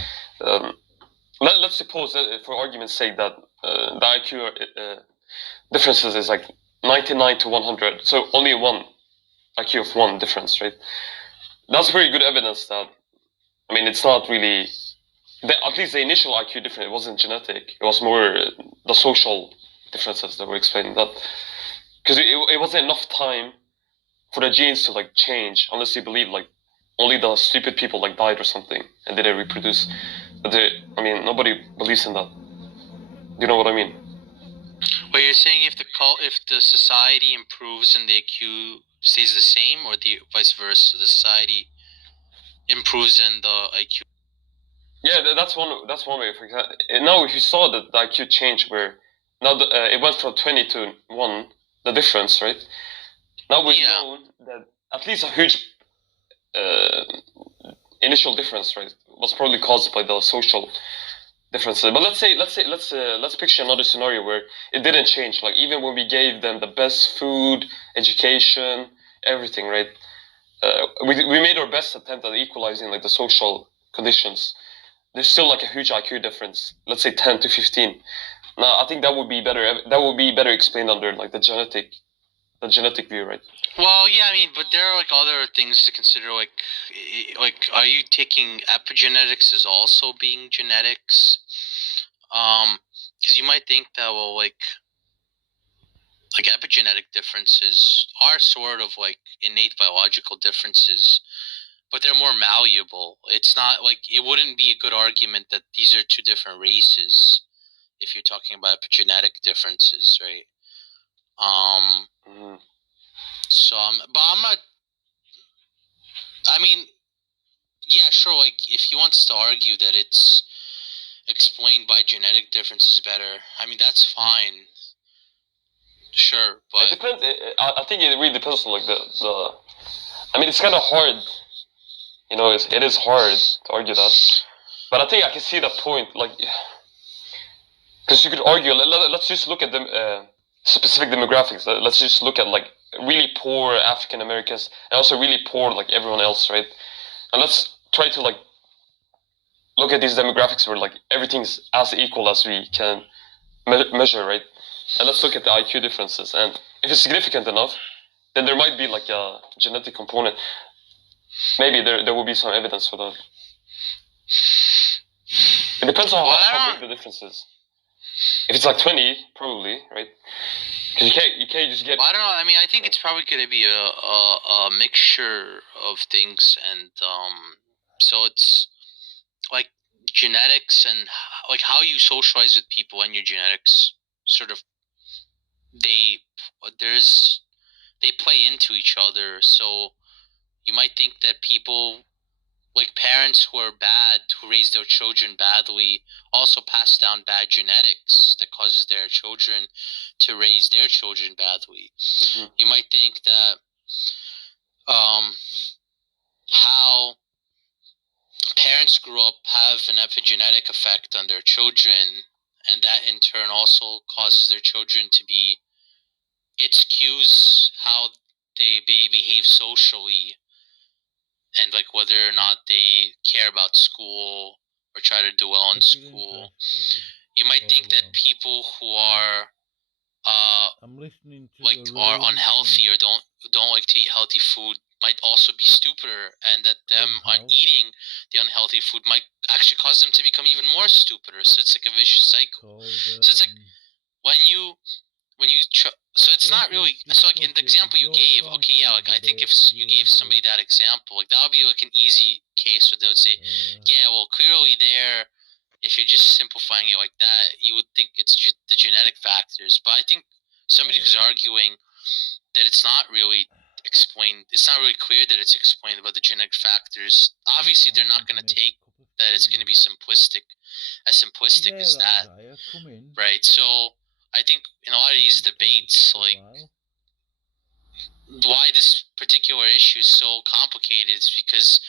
Let's suppose that, for argument's sake, that the IQ differences is like 99 to 100, so only one IQ of 1 difference, right? That's very good evidence that, I mean, it's not really, at least the initial IQ difference, it wasn't genetic, it was more the social differences that were explaining that. Because it wasn't enough time for the genes to like change, unless you believe like only the stupid people like died or something and didn't reproduce. But I mean, nobody believes in that. You know what I mean? Well, you're saying if the society improves and the IQ stays the same, or the vice versa, the society improves and the IQ. Yeah, that's one way. For example, now if you saw that the IQ change, where now it went from 20 to 1, the difference, right? Now we know that at least a huge initial difference, right, was probably caused by the social differences. But let's picture another scenario where it didn't change. Like even when we gave them the best food, education, everything, right? We made our best attempt at equalizing like the social conditions. There's still like a huge IQ difference. Let's say 10 to 15. Now I think that would be better. That would be better explained under like the genetic view, right? Well, yeah, I mean, but there are like other things to consider. Like, are you taking epigenetics as also being genetics? Because you might think that like epigenetic differences are sort of like innate biological differences, but they're more malleable. It's not like, it wouldn't be a good argument that these are two different races if you're talking about epigenetic differences, right? So, but I'm not. I mean, yeah, sure. Like, if he wants to argue that it's explained by genetic differences better, I mean, that's fine. Sure, but it depends. I think it really depends on like the. I mean, it's kind of hard. You know, it is hard to argue that, but I think I can see the point. Like, because you could argue. Let's just look at the specific demographics. Let's just look at like really poor African Americans and also really poor like everyone else, right? And let's try to like look at these demographics where like everything's as equal as we can measure, right? And let's look at the IQ differences, and if it's significant enough, then there might be like a genetic component. Maybe there will be some evidence for that. It depends on how big the difference is. If it's like 20, probably, right? Because you can't just get. Well, I don't know. I mean, I think it's probably going to be a mixture of things, and so it's like genetics and like how you socialize with people and your genetics sort of they play into each other. So you might think that people like parents who are bad, who raise their children badly, also pass down bad genetics that causes their children to raise their children badly. Mm-hmm. You might think that how parents grew up have an epigenetic effect on their children, and that in turn also causes their children to be, it skews how they behave socially, and like whether or not they care about school or try to do well in school. You might think that people who are are unhealthy or don't like to eat healthy food might also be stupider, and that them on eating the unhealthy food might actually cause them to become even more stupider. So it's like a vicious cycle. So it's like when you when you so it's not really so like in the example you gave. Okay, yeah, like I think if you gave somebody that example, like that would be like an easy case where they would say, yeah, well, clearly there, if you're just simplifying it like that, you would think it's the genetic factors. But I think somebody who's arguing that it's not really explained, it's not really clear that it's explained about the genetic factors. Obviously, they're not going to take that it's going to be simplistic as that, right? So I think in a lot of these debates, like why this particular issue is so complicated is because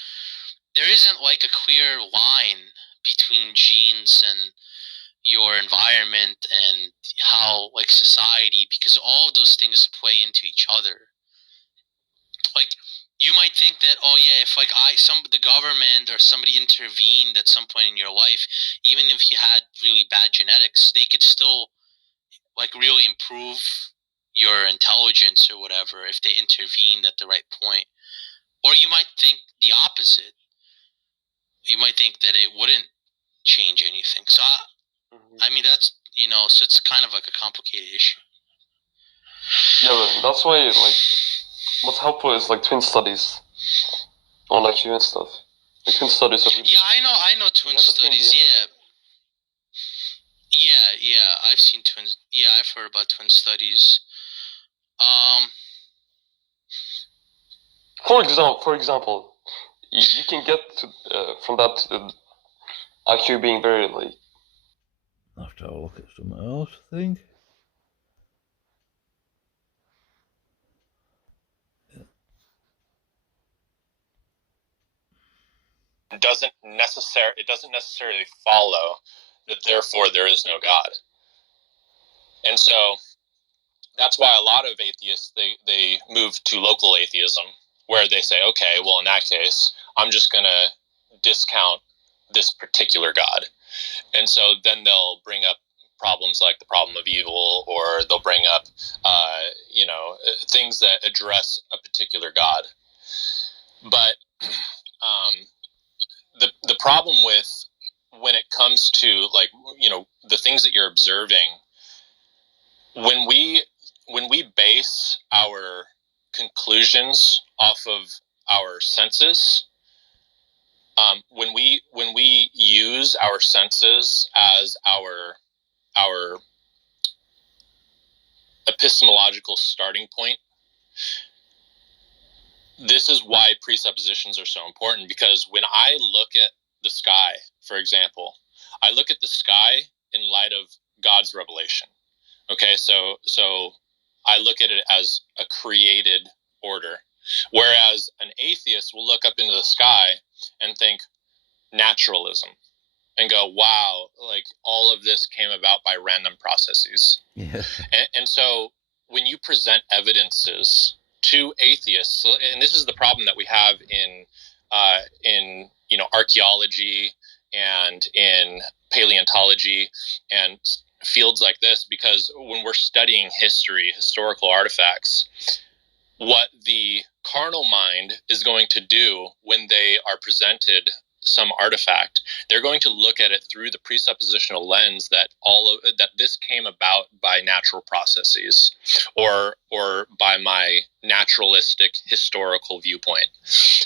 there isn't like a clear line between genes and your environment and how like society, because all of those things play into each other. Like you might think that, oh yeah, if like the government or somebody intervened at some point in your life, even if you had really bad genetics, they could still like really improve your intelligence or whatever if they intervened at the right point. Or you might think the opposite. You might think that it wouldn't change anything. So I mean that's, so it's kind of like a complicated issue. Yeah, but that's why like what's helpful is like twin studies on like human stuff. Like twin studies are really I know twin studies, yeah, I've seen twins. Yeah, I've heard about twin studies. For example, you can get to, from that to IQ being very like. I'll have to have a look at something else, I think. It doesn't necessarily follow that therefore there is no God. And so that's why a lot of atheists, they move to local atheism, where they say, okay, well, in that case, I'm just going to discount this particular God. And so then they'll bring up problems like the problem of evil, or they'll bring up, things that address a particular God. But the problem with when it comes to like, the things that you're observing, when we base our conclusions off of our senses, when we use our senses as our epistemological starting point, this is why presuppositions are so important. Because when I look at the sky, for example, I look at the sky in light of God's revelation. Okay, so I look at it as a created order, whereas an atheist will look up into the sky and think naturalism and go, wow, like all of this came about by random processes. Yeah. And so when you present evidences to atheists, and this is the problem that we have in archaeology and in paleontology and fields like this, because when we're studying historical artifacts, what the carnal mind is going to do when they are presented some artifact, they're going to look at it through the presuppositional lens that that this came about by natural processes or by my naturalistic historical viewpoint.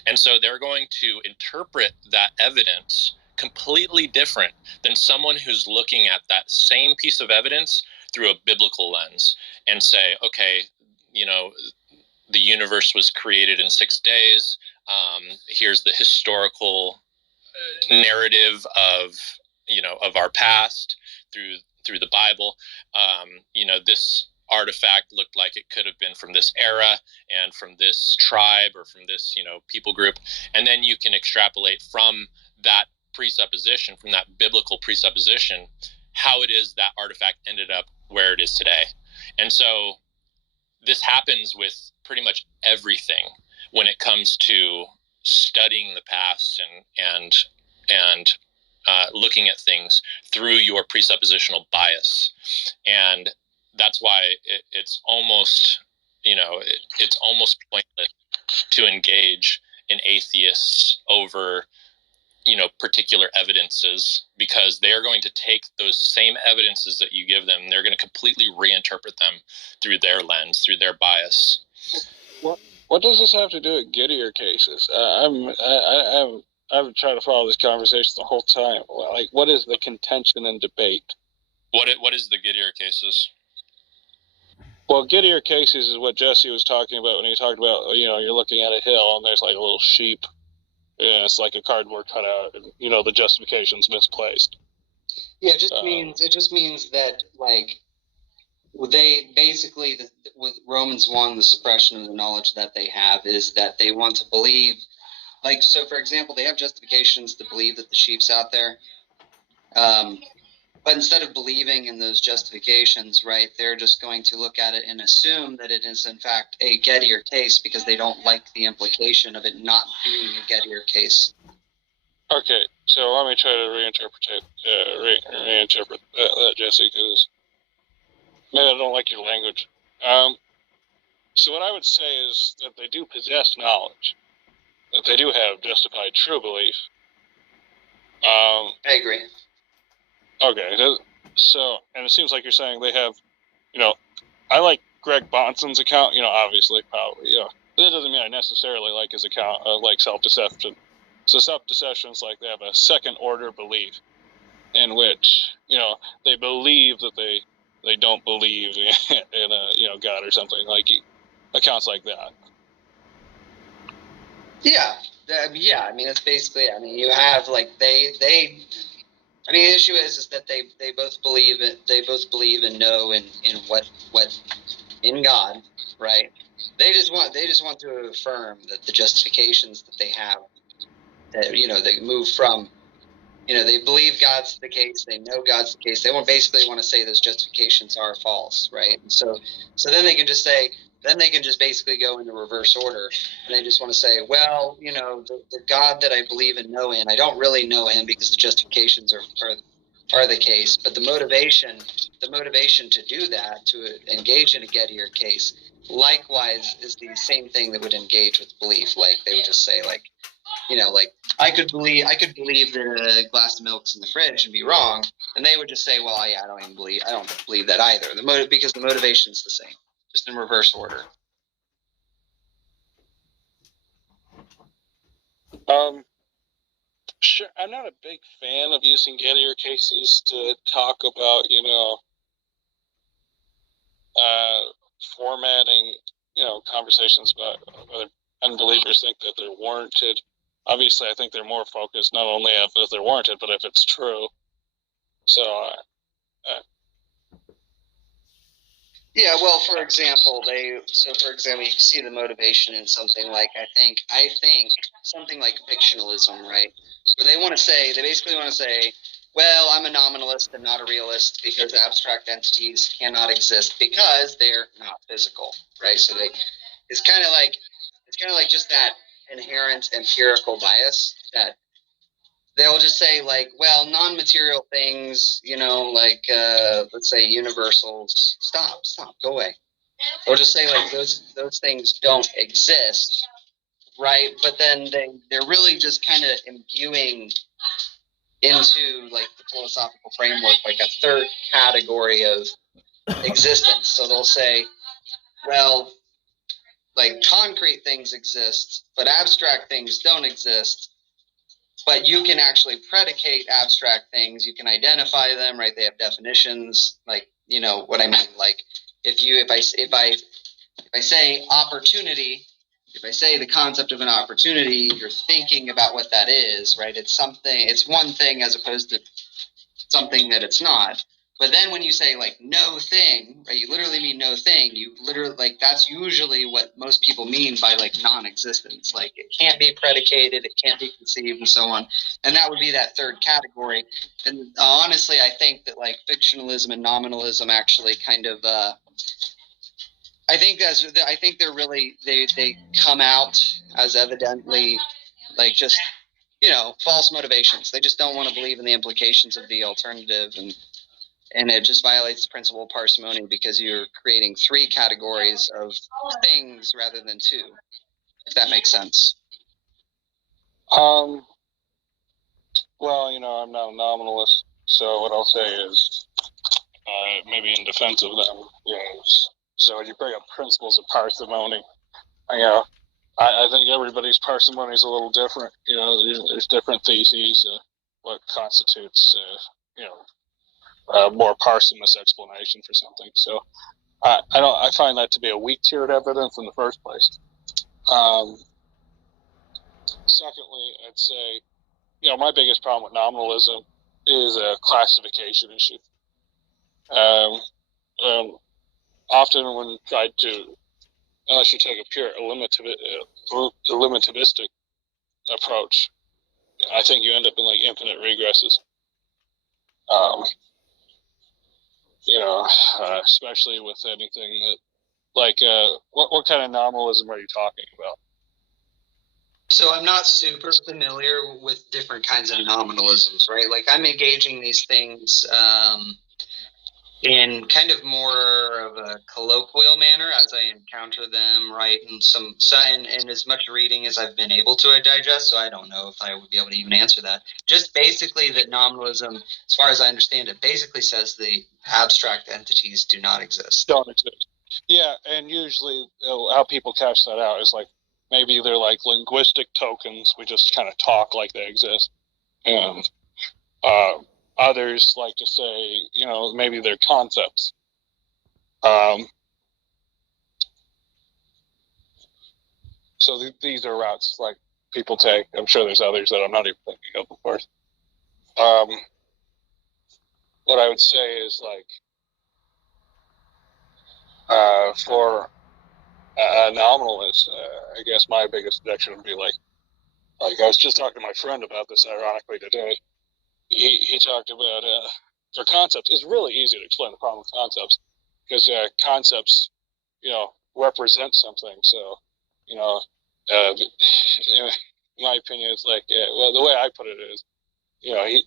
And so they're going to interpret that evidence completely different than someone who's looking at that same piece of evidence through a biblical lens and say, okay, the universe was created in 6 days. Here's the historical narrative of our past through the Bible. This artifact looked like it could have been from this era and from this tribe or from this people group, and then you can extrapolate from that presupposition, from that biblical presupposition, how it is that artifact ended up where it is today. And so this happens with pretty much everything when it comes to studying the past and looking at things through your presuppositional bias. And that's why it's almost pointless to engage in atheists over particular evidences, because they are going to take those same evidences that you give them, they're going to completely reinterpret them through their lens, through their bias. What does this have to do with Gideon cases? I've tried to follow this conversation the whole time. Like, what is the contention and debate? What is the Gideon cases? Well, Gideon cases is what Jesse was talking about when he talked about, you're looking at a hill and there's like a little sheep. Yeah, it's like a cardboard cutout, and the justification's misplaced. Yeah, it just means that like they basically with Romans 1, the suppression of the knowledge that they have is that they want to believe. Like, so for example, they have justifications to believe that the sheep's out there. But instead of believing in those justifications, right, they're just going to look at it and assume that it is in fact a Gettier case because they don't like the implication of it not being a Gettier case. Okay, so let me try to reinterpret that, Jesse, because maybe I don't like your language. So what I would say is that they do possess knowledge, that they do have justified true belief. I agree. Okay, so, and it seems like you're saying they have, I like Greg Bonson's account, obviously, probably, but that doesn't mean I necessarily like his account of, like, self-deception. So self-deception is like they have a second-order belief in which, they believe that they don't believe in a, God or something, like accounts like that. Yeah, it's basically, you have, like, the issue is that they both believe it. They both believe and know in what in God, right? They just want to affirm that the justifications that they have, that they move from, they believe God's the case. They know God's the case. They basically want to say those justifications are false, right? So then they can just say. Then they can just basically go into reverse order, and they just want to say, well, the God that I believe and know in, I don't really know him because the justifications are the case, but the motivation to do that, to engage in a Gettier case, likewise is the same thing that would engage with belief. Like they would just say, like, like I could believe that a glass of milk's in the fridge and be wrong, and they would just say, well, yeah, I don't believe that either. Because the motivation's the same. Just in reverse order. Sure. I'm not a big fan of using Gettier cases to talk about, formatting, conversations about whether unbelievers think that they're warranted. Obviously, I think they're more focused not only if they're warranted, but if it's true. So, yeah, well, for example, you see the motivation in something like, I think something like fictionalism, right? Where they basically want to say, well, I'm a nominalist and not a realist because abstract entities cannot exist because they're not physical, right? So it's kind of like just that inherent empirical bias that they'll just say, like, well, non-material things, let's say universals, stop, go away. They'll just say, like, those things don't exist, right? But then they're really just kind of imbuing into, like, the philosophical framework, like a third category of existence. So they'll say, well, like, concrete things exist, but abstract things don't exist. But you can actually predicate abstract things. You can identify them, right? They have definitions, like, what I mean. Like, if I say opportunity, if I say the concept of an opportunity, you're thinking about what that is, right? It's one thing as opposed to something that it's not. But then when you say, like, no thing, right, you literally mean no thing. You literally, like, that's usually what most people mean by, like, non-existence. Like, it can't be predicated, it can't be conceived, and so on. And that would be that third category. And honestly, I think that, like, fictionalism and nominalism actually kind of, I think they're really, they come out as evidently, like, just, false motivations. They just don't want to believe in the implications of the alternative, and it just violates the principle of parsimony because you're creating three categories of things rather than two, if that makes sense. well, I'm not a nominalist, so what I'll say is, maybe in defense of them, so when you bring up principles of parsimony, I think everybody's parsimony is a little different. There's different theses of what constitutes, a more parsimonious explanation for something. So I find that to be a weak-tiered evidence in the first place. Secondly, I'd say, my biggest problem with nominalism is a classification issue. Often when tried to, unless you take a pure eliminativistic approach, I think you end up in like infinite regresses. Especially with anything that, like, what kind of nominalism are you talking about? So I'm not super familiar with different kinds of nominalisms, right? Like I'm engaging these things in kind of more of a colloquial manner as I encounter them, right? And as much reading as I've been able to digest, so I don't know if I would be able to even answer that. Just basically that nominalism, as far as I understand it, basically says the abstract entities do not exist. Don't exist. Yeah, and usually how people catch that out is like, maybe they're like linguistic tokens. We just kind of talk like they exist. And others like to say, maybe they're concepts. So these are routes like people take. I'm sure there's others that I'm not even thinking of course. What I would say is like, for a nominalist, I guess my biggest objection would be like I was just talking to my friend about this ironically today. He talked about for concepts, it's really easy to explain the problem with concepts because concepts, represent something. So, in my opinion, it's like, the way I put it is,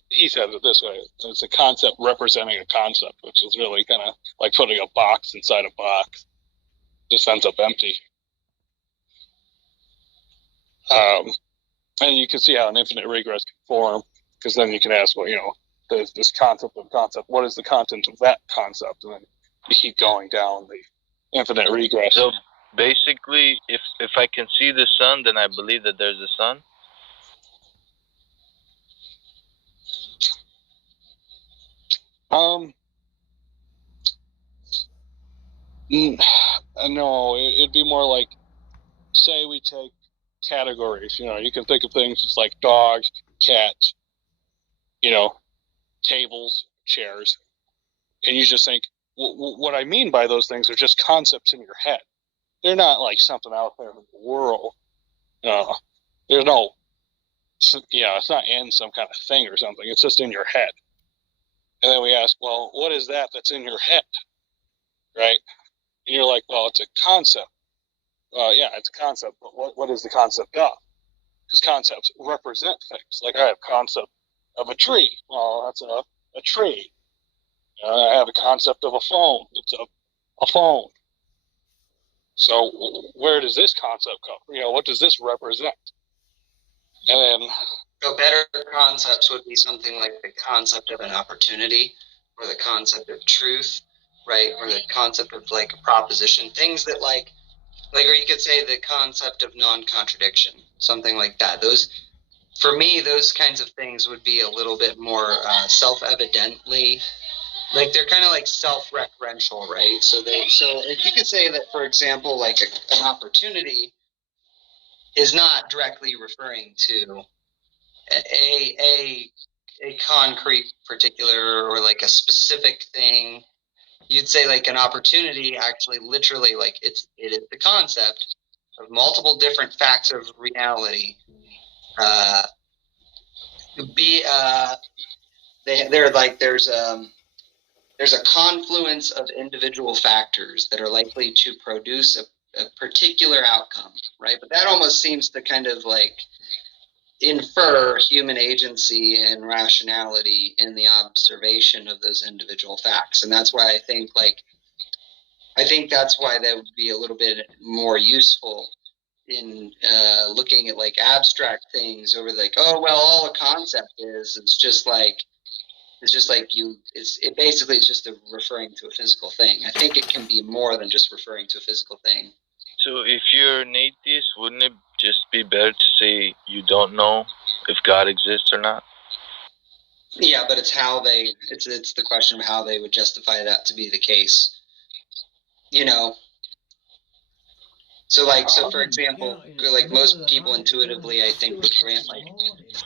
he said it this way: it's a concept representing a concept, which is really kind of like putting a box inside a box. Just ends up empty. And you can see how an infinite regress can form, because then you can ask, well, there's this concept of concept. What is the content of that concept? And then you keep going down the infinite regress. So basically, if I can see the sun, then I believe that there's a sun. No, it'd be more like, say we take categories. You can think of things just like dogs, cats, tables, chairs, and you just think, what I mean by those things are just concepts in your head. They're not like something out there in the world. There's no, it's not in some kind of thing or something. It's just in your head. And then we ask, well, what is that that's in your head? Right? And you're like, well, it's a concept. Yeah, it's a concept, but what is the concept of? Because concepts represent things. Like I have a concept of a tree. Well, that's a tree. I have a concept of a phone. It's a phone. So where does this concept come from? What does this represent? And then... So better concepts would be something like the concept of an opportunity, or the concept of truth, right? Or the concept of like a proposition. Things that like, or you could say the concept of non-contradiction, something like that. For me, those kinds of things would be a little bit more self-evidently, like they're kind of like self-referential, right? So if you could say that, for example, like an opportunity is not directly referring to a concrete particular or like a specific thing. You'd say like an opportunity actually literally like it is the concept of multiple different facts of reality. They're like there's a confluence of individual factors that are likely to produce a particular outcome, right? But that almost seems to kind of like infer human agency and rationality in the observation of those individual facts. And that's why I think that's why that would be a little bit more useful in looking at like abstract things over like, oh well, all a concept is it's basically it's just referring to a physical thing. I think it can be more than just referring to a physical thing. So if you're an atheist, wouldn't it just be better to say you don't know if God exists or not? Yeah, but it's the question of how they would justify that to be the case. You know. So for example, like most people intuitively, I think would grant like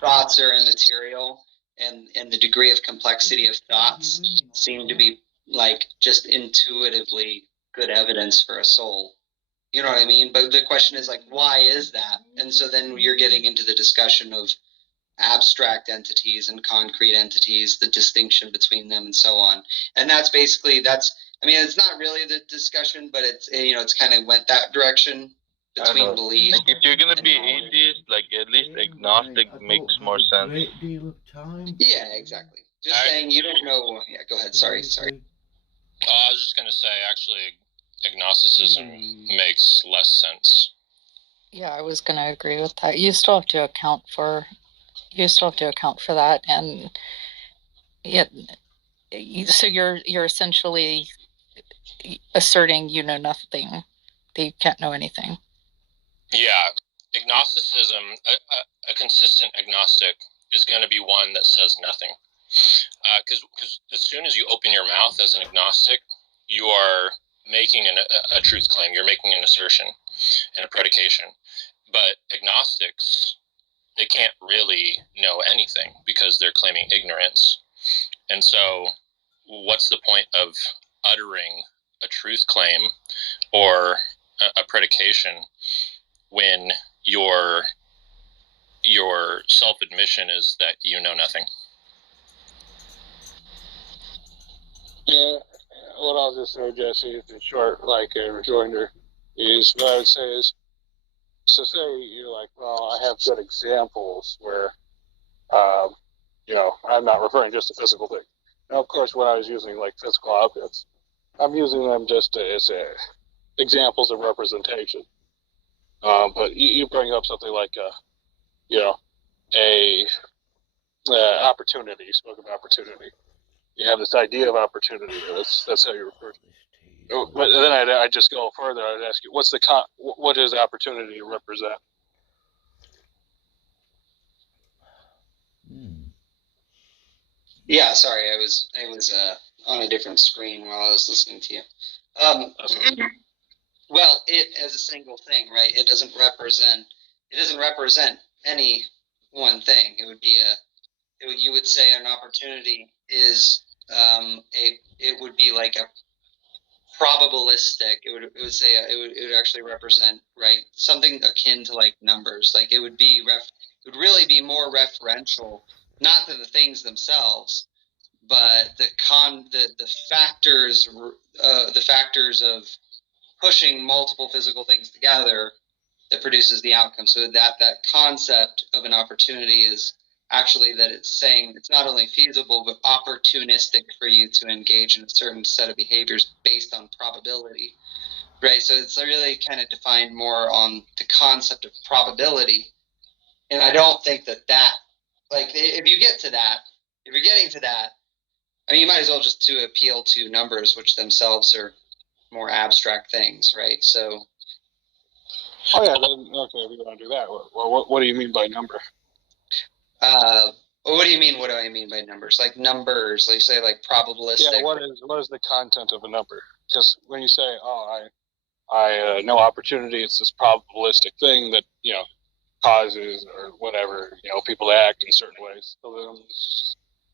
thoughts are immaterial, and the degree of complexity of thoughts seem to be like just intuitively good evidence for a soul. You know what I mean? But the question is like, why is that? And so then you're getting into the discussion of abstract entities and concrete entities, the distinction between them and so on. And that's it's not really the discussion, but it's kind of went that direction between belief. Like if you're gonna be atheist, like at least agnostic makes more sense. Yeah, exactly. Just saying you don't know. Yeah, go ahead. Sorry. I was just gonna say, actually, agnosticism makes less sense. Yeah, I was going to agree with that. You still have to account for that, and so you're essentially asserting you know nothing, that you can't know anything. Yeah, agnosticism, a consistent agnostic is going to be one that says nothing. Because as soon as you open your mouth as an agnostic, you are making a truth claim. You're making an assertion and a predication. But agnostics, they can't really know anything because they're claiming ignorance. And so what's the point of uttering a truth claim or a predication when your self-admission is that you know nothing? Yeah, what I'll just say, Jesse, in short, like a rejoinder, is what I would say is, so say you're like, well, I have good examples where, I'm not referring just to physical things. Now, of course, when I was using like physical objects, I'm using them just as examples of representation. But you bring up something like, opportunity. You spoke of opportunity. You have this idea of opportunity. That's how you refer to it. But then I'd just go further. I'd ask you, what does opportunity represent? Yeah, sorry, I was on a different screen while I was listening to you. Well, it as a single thing, right? It doesn't represent any one thing. It would be you would say an opportunity is it would be like a probabilistic. It would actually represent, right, something akin to like numbers. Like it would really be more referential, not to the things themselves, but the factors of pushing multiple physical things together that produces the outcome. So that concept of an opportunity is actually that it's saying it's not only feasible but opportunistic for you to engage in a certain set of behaviors based on probability, right? So it's really kind of defined more on the concept of probability. And I don't think that like if you're getting to that, I mean, you might as well just to appeal to numbers, which themselves are more abstract things, right? So. Oh yeah, okay. We want to do that. Well, what do you mean by number? What do you mean? What do I mean by numbers? Like numbers, like say, like probabilistic. Yeah. What is the content of a number? Because when you say, I know opportunity, it's this probabilistic thing that causes or whatever people to act in certain ways.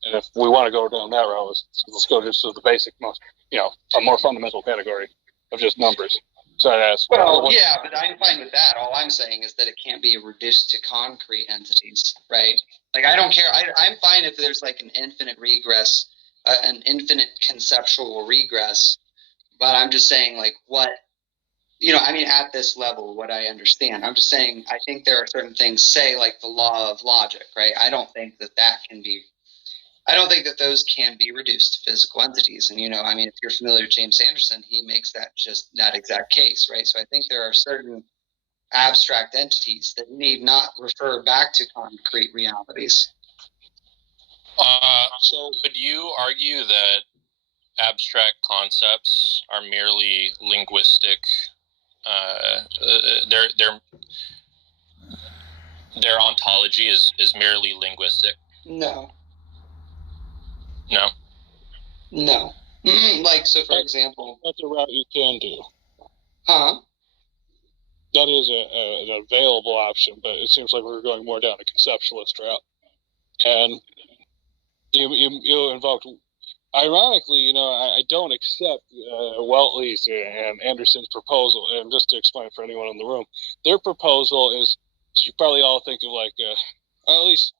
And if we want to go down that route, let's go just to the basic, most a more fundamental category of just numbers. So I'd ask. Well, yeah, but I'm fine with that. All I'm saying is that it can't be reduced to concrete entities, right? Like I don't care. I'm fine if there's like an infinite regress, an infinite conceptual regress. But I'm just saying, like, what at this level, what I understand. I'm just saying, I think there are certain things, say, like the law of logic, right? I don't think that those can be reduced to physical entities. And, if you're familiar with James Anderson, he makes that just that exact case, right? So I think there are certain abstract entities that need not refer back to concrete realities. So, would you argue that abstract concepts are merely linguistic? Their ontology is merely linguistic? No. No. No. Like, so for example... That's a route you can do. Huh? That is an available option, but it seems like we're going more down a conceptualist route. And you invoked... Ironically, I don't accept Weltley's and Anderson's proposal. And just to explain for anyone in the room, their proposal is, you probably all think of like, or at least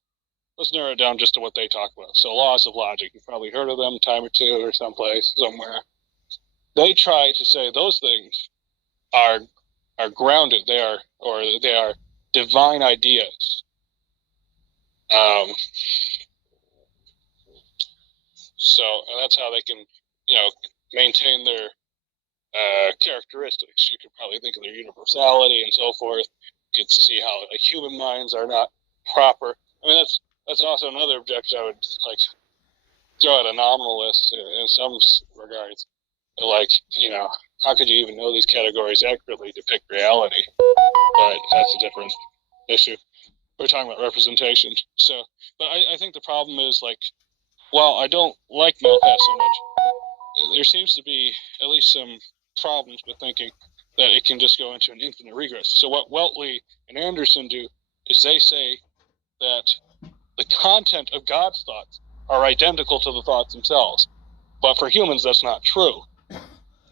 let's narrow it down just to what they talk about. So laws of logic, you've probably heard of them a time or two or someplace, somewhere. They try to say those things are grounded. They are divine ideas. So that's how they can, maintain their characteristics. You could probably think of their universality and so forth. You could see how like human minds are not proper. I mean, that's also another objection I would like throw at a nominalist in some regards. Like, how could you even know these categories accurately depict reality? But that's a different issue. We're talking about representation. So, but I think the problem is like, well, I don't like Malpass so much. There seems to be at least some problems with thinking that it can just go into an infinite regress. So what Weltley and Anderson do is they say that the content of God's thoughts are identical to the thoughts themselves. But for humans, that's not true.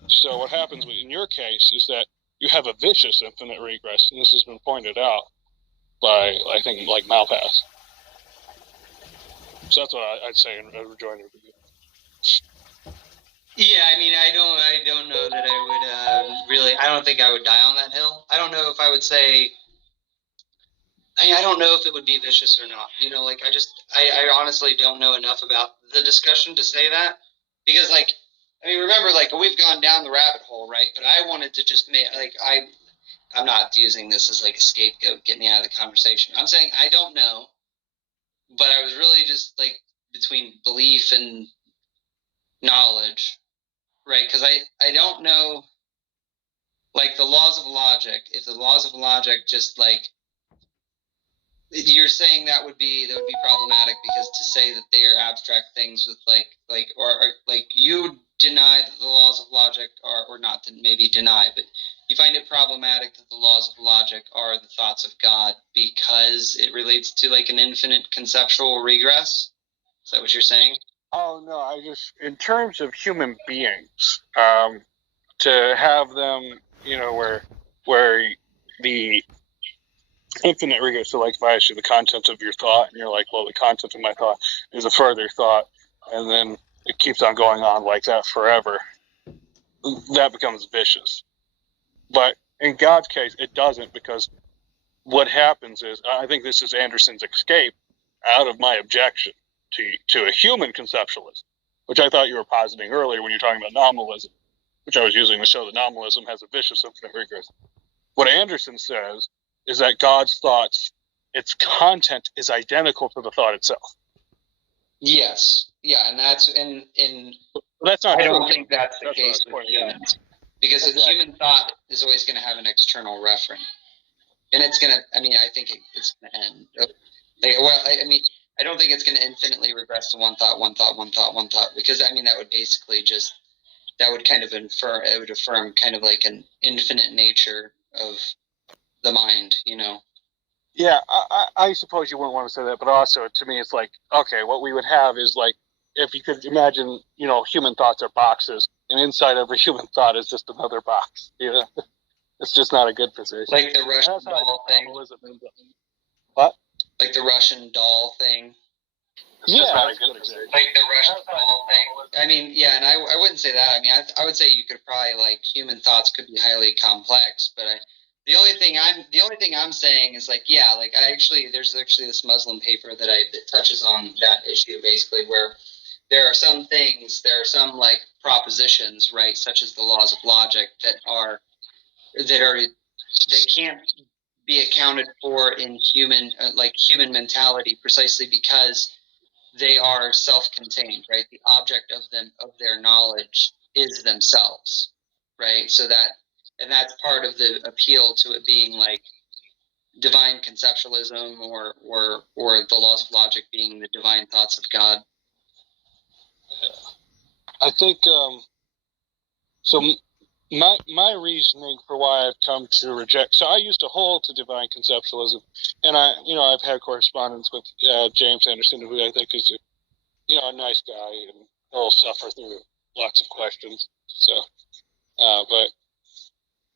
So what happens in your case is that you have a vicious infinite regress, and this has been pointed out by, I think, like Malpass. So that's what I'd say in rejoinder. Yeah, I mean, I don't know that I would really. I don't think I would die on that hill. I don't know if I would say. I don't know if it would be vicious or not. I honestly don't know enough about the discussion to say that, because remember, we've gone down the rabbit hole, right? But I wanted to just make I'm not using this as like a scapegoat, get me out of the conversation. I'm saying I don't know, but I was really just between belief and knowledge, right? Because I don't know, the laws of logic. If the laws of logic just you're saying that would be problematic, because to say that they are abstract things with you deny that the laws of logic are, or not maybe deny, but you find it problematic that the laws of logic are the thoughts of God because it relates to an infinite conceptual regress. Is that what you're saying? Oh no, in terms of human beings, to have them, where the infinite regress. So if I ask you the content of your thought, and you're like, well, the content of my thought is a further thought, and then it keeps on going on like that forever, that becomes vicious. But in God's case, it doesn't, because what happens is, I think this is Anderson's escape out of my objection to a human conceptualist, which I thought you were positing earlier when you're talking about nominalism, which I was using to show that nominalism has a vicious infinite regress. What Anderson says is that God's thoughts, its content is identical to the thought itself. Yes. Yeah, and that's that's not. I don't think that's the case with humans, because a human thought is always going to have an external referent, and it's going to. I think it's going to end. I don't think it's going to infinitely regress to one thought, because that would basically that would kind of affirm kind of an infinite nature of the mind, Yeah, I suppose you wouldn't want to say that, but also to me it's okay, what we would have is if you could imagine, human thoughts are boxes, and inside every human thought is just another box. It's just not a good position. Like the Russian doll thing. What? Like the Russian doll thing. Yeah, like the Russian doll thing. Yeah, and I wouldn't say that. I would say you could probably human thoughts could be highly complex, but the only thing I'm saying is there's this Muslim paper that touches on that issue, basically, where there are some propositions, right, such as the laws of logic that are they can't be accounted for in human human mentality, precisely because they are self-contained, right? The object of their knowledge is themselves, right? So that's part of the appeal to it being like divine conceptualism or the laws of logic being the divine thoughts of God. I think so. My reasoning for why I've come to reject. So I used to hold to divine conceptualism, and I've had correspondence with James Anderson, who I think is a nice guy, and he'll suffer through lots of questions. So, but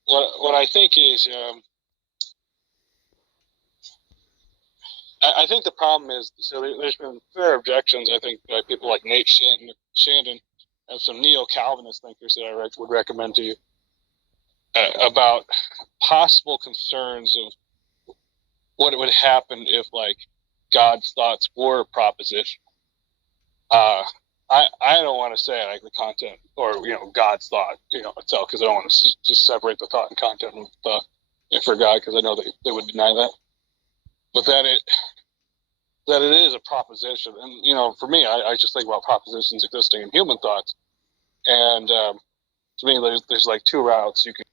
what I think is, I think the problem is, so there's been fair objections, I think, by people like Nate Shandon and some neo-Calvinist thinkers that I would recommend to you about possible concerns of what would happen if, like, God's thoughts were propositional. I don't want to say like the content or God's thought itself, because I don't want to just separate the thought and content for God, because I know they would deny that. But that it is a proposition, and for me, I just think about propositions existing in human thoughts, and to me, there's like two routes you can.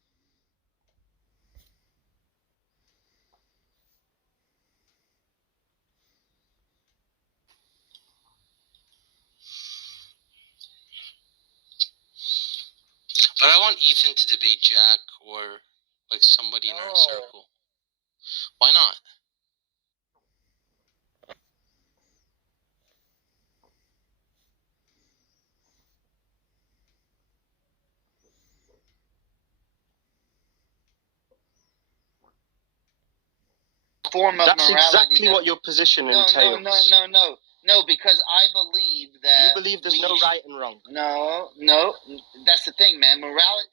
But I want Ethan to debate Jack or like somebody in our circle. Why not? Form of That's morality exactly what your position entails. No, because I believe that You believe there's no right and wrong. No, that's the thing, man. Morality.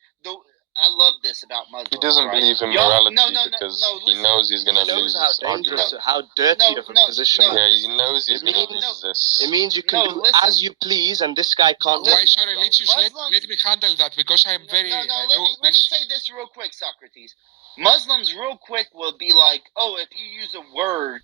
I love this about Muslims. He doesn't believe in morality because he knows he's going to lose this argument. How dirty of a position. Yeah, he knows he's going to lose this. It means you can do as you please, and this guy can't. Why, sorry, let me handle that, because I'm very. Let me say this real quick, Socrates. Muslims real quick will be like, oh, if you use a word.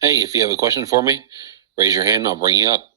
Hey, if you have a question for me, raise your hand and I'll bring you up.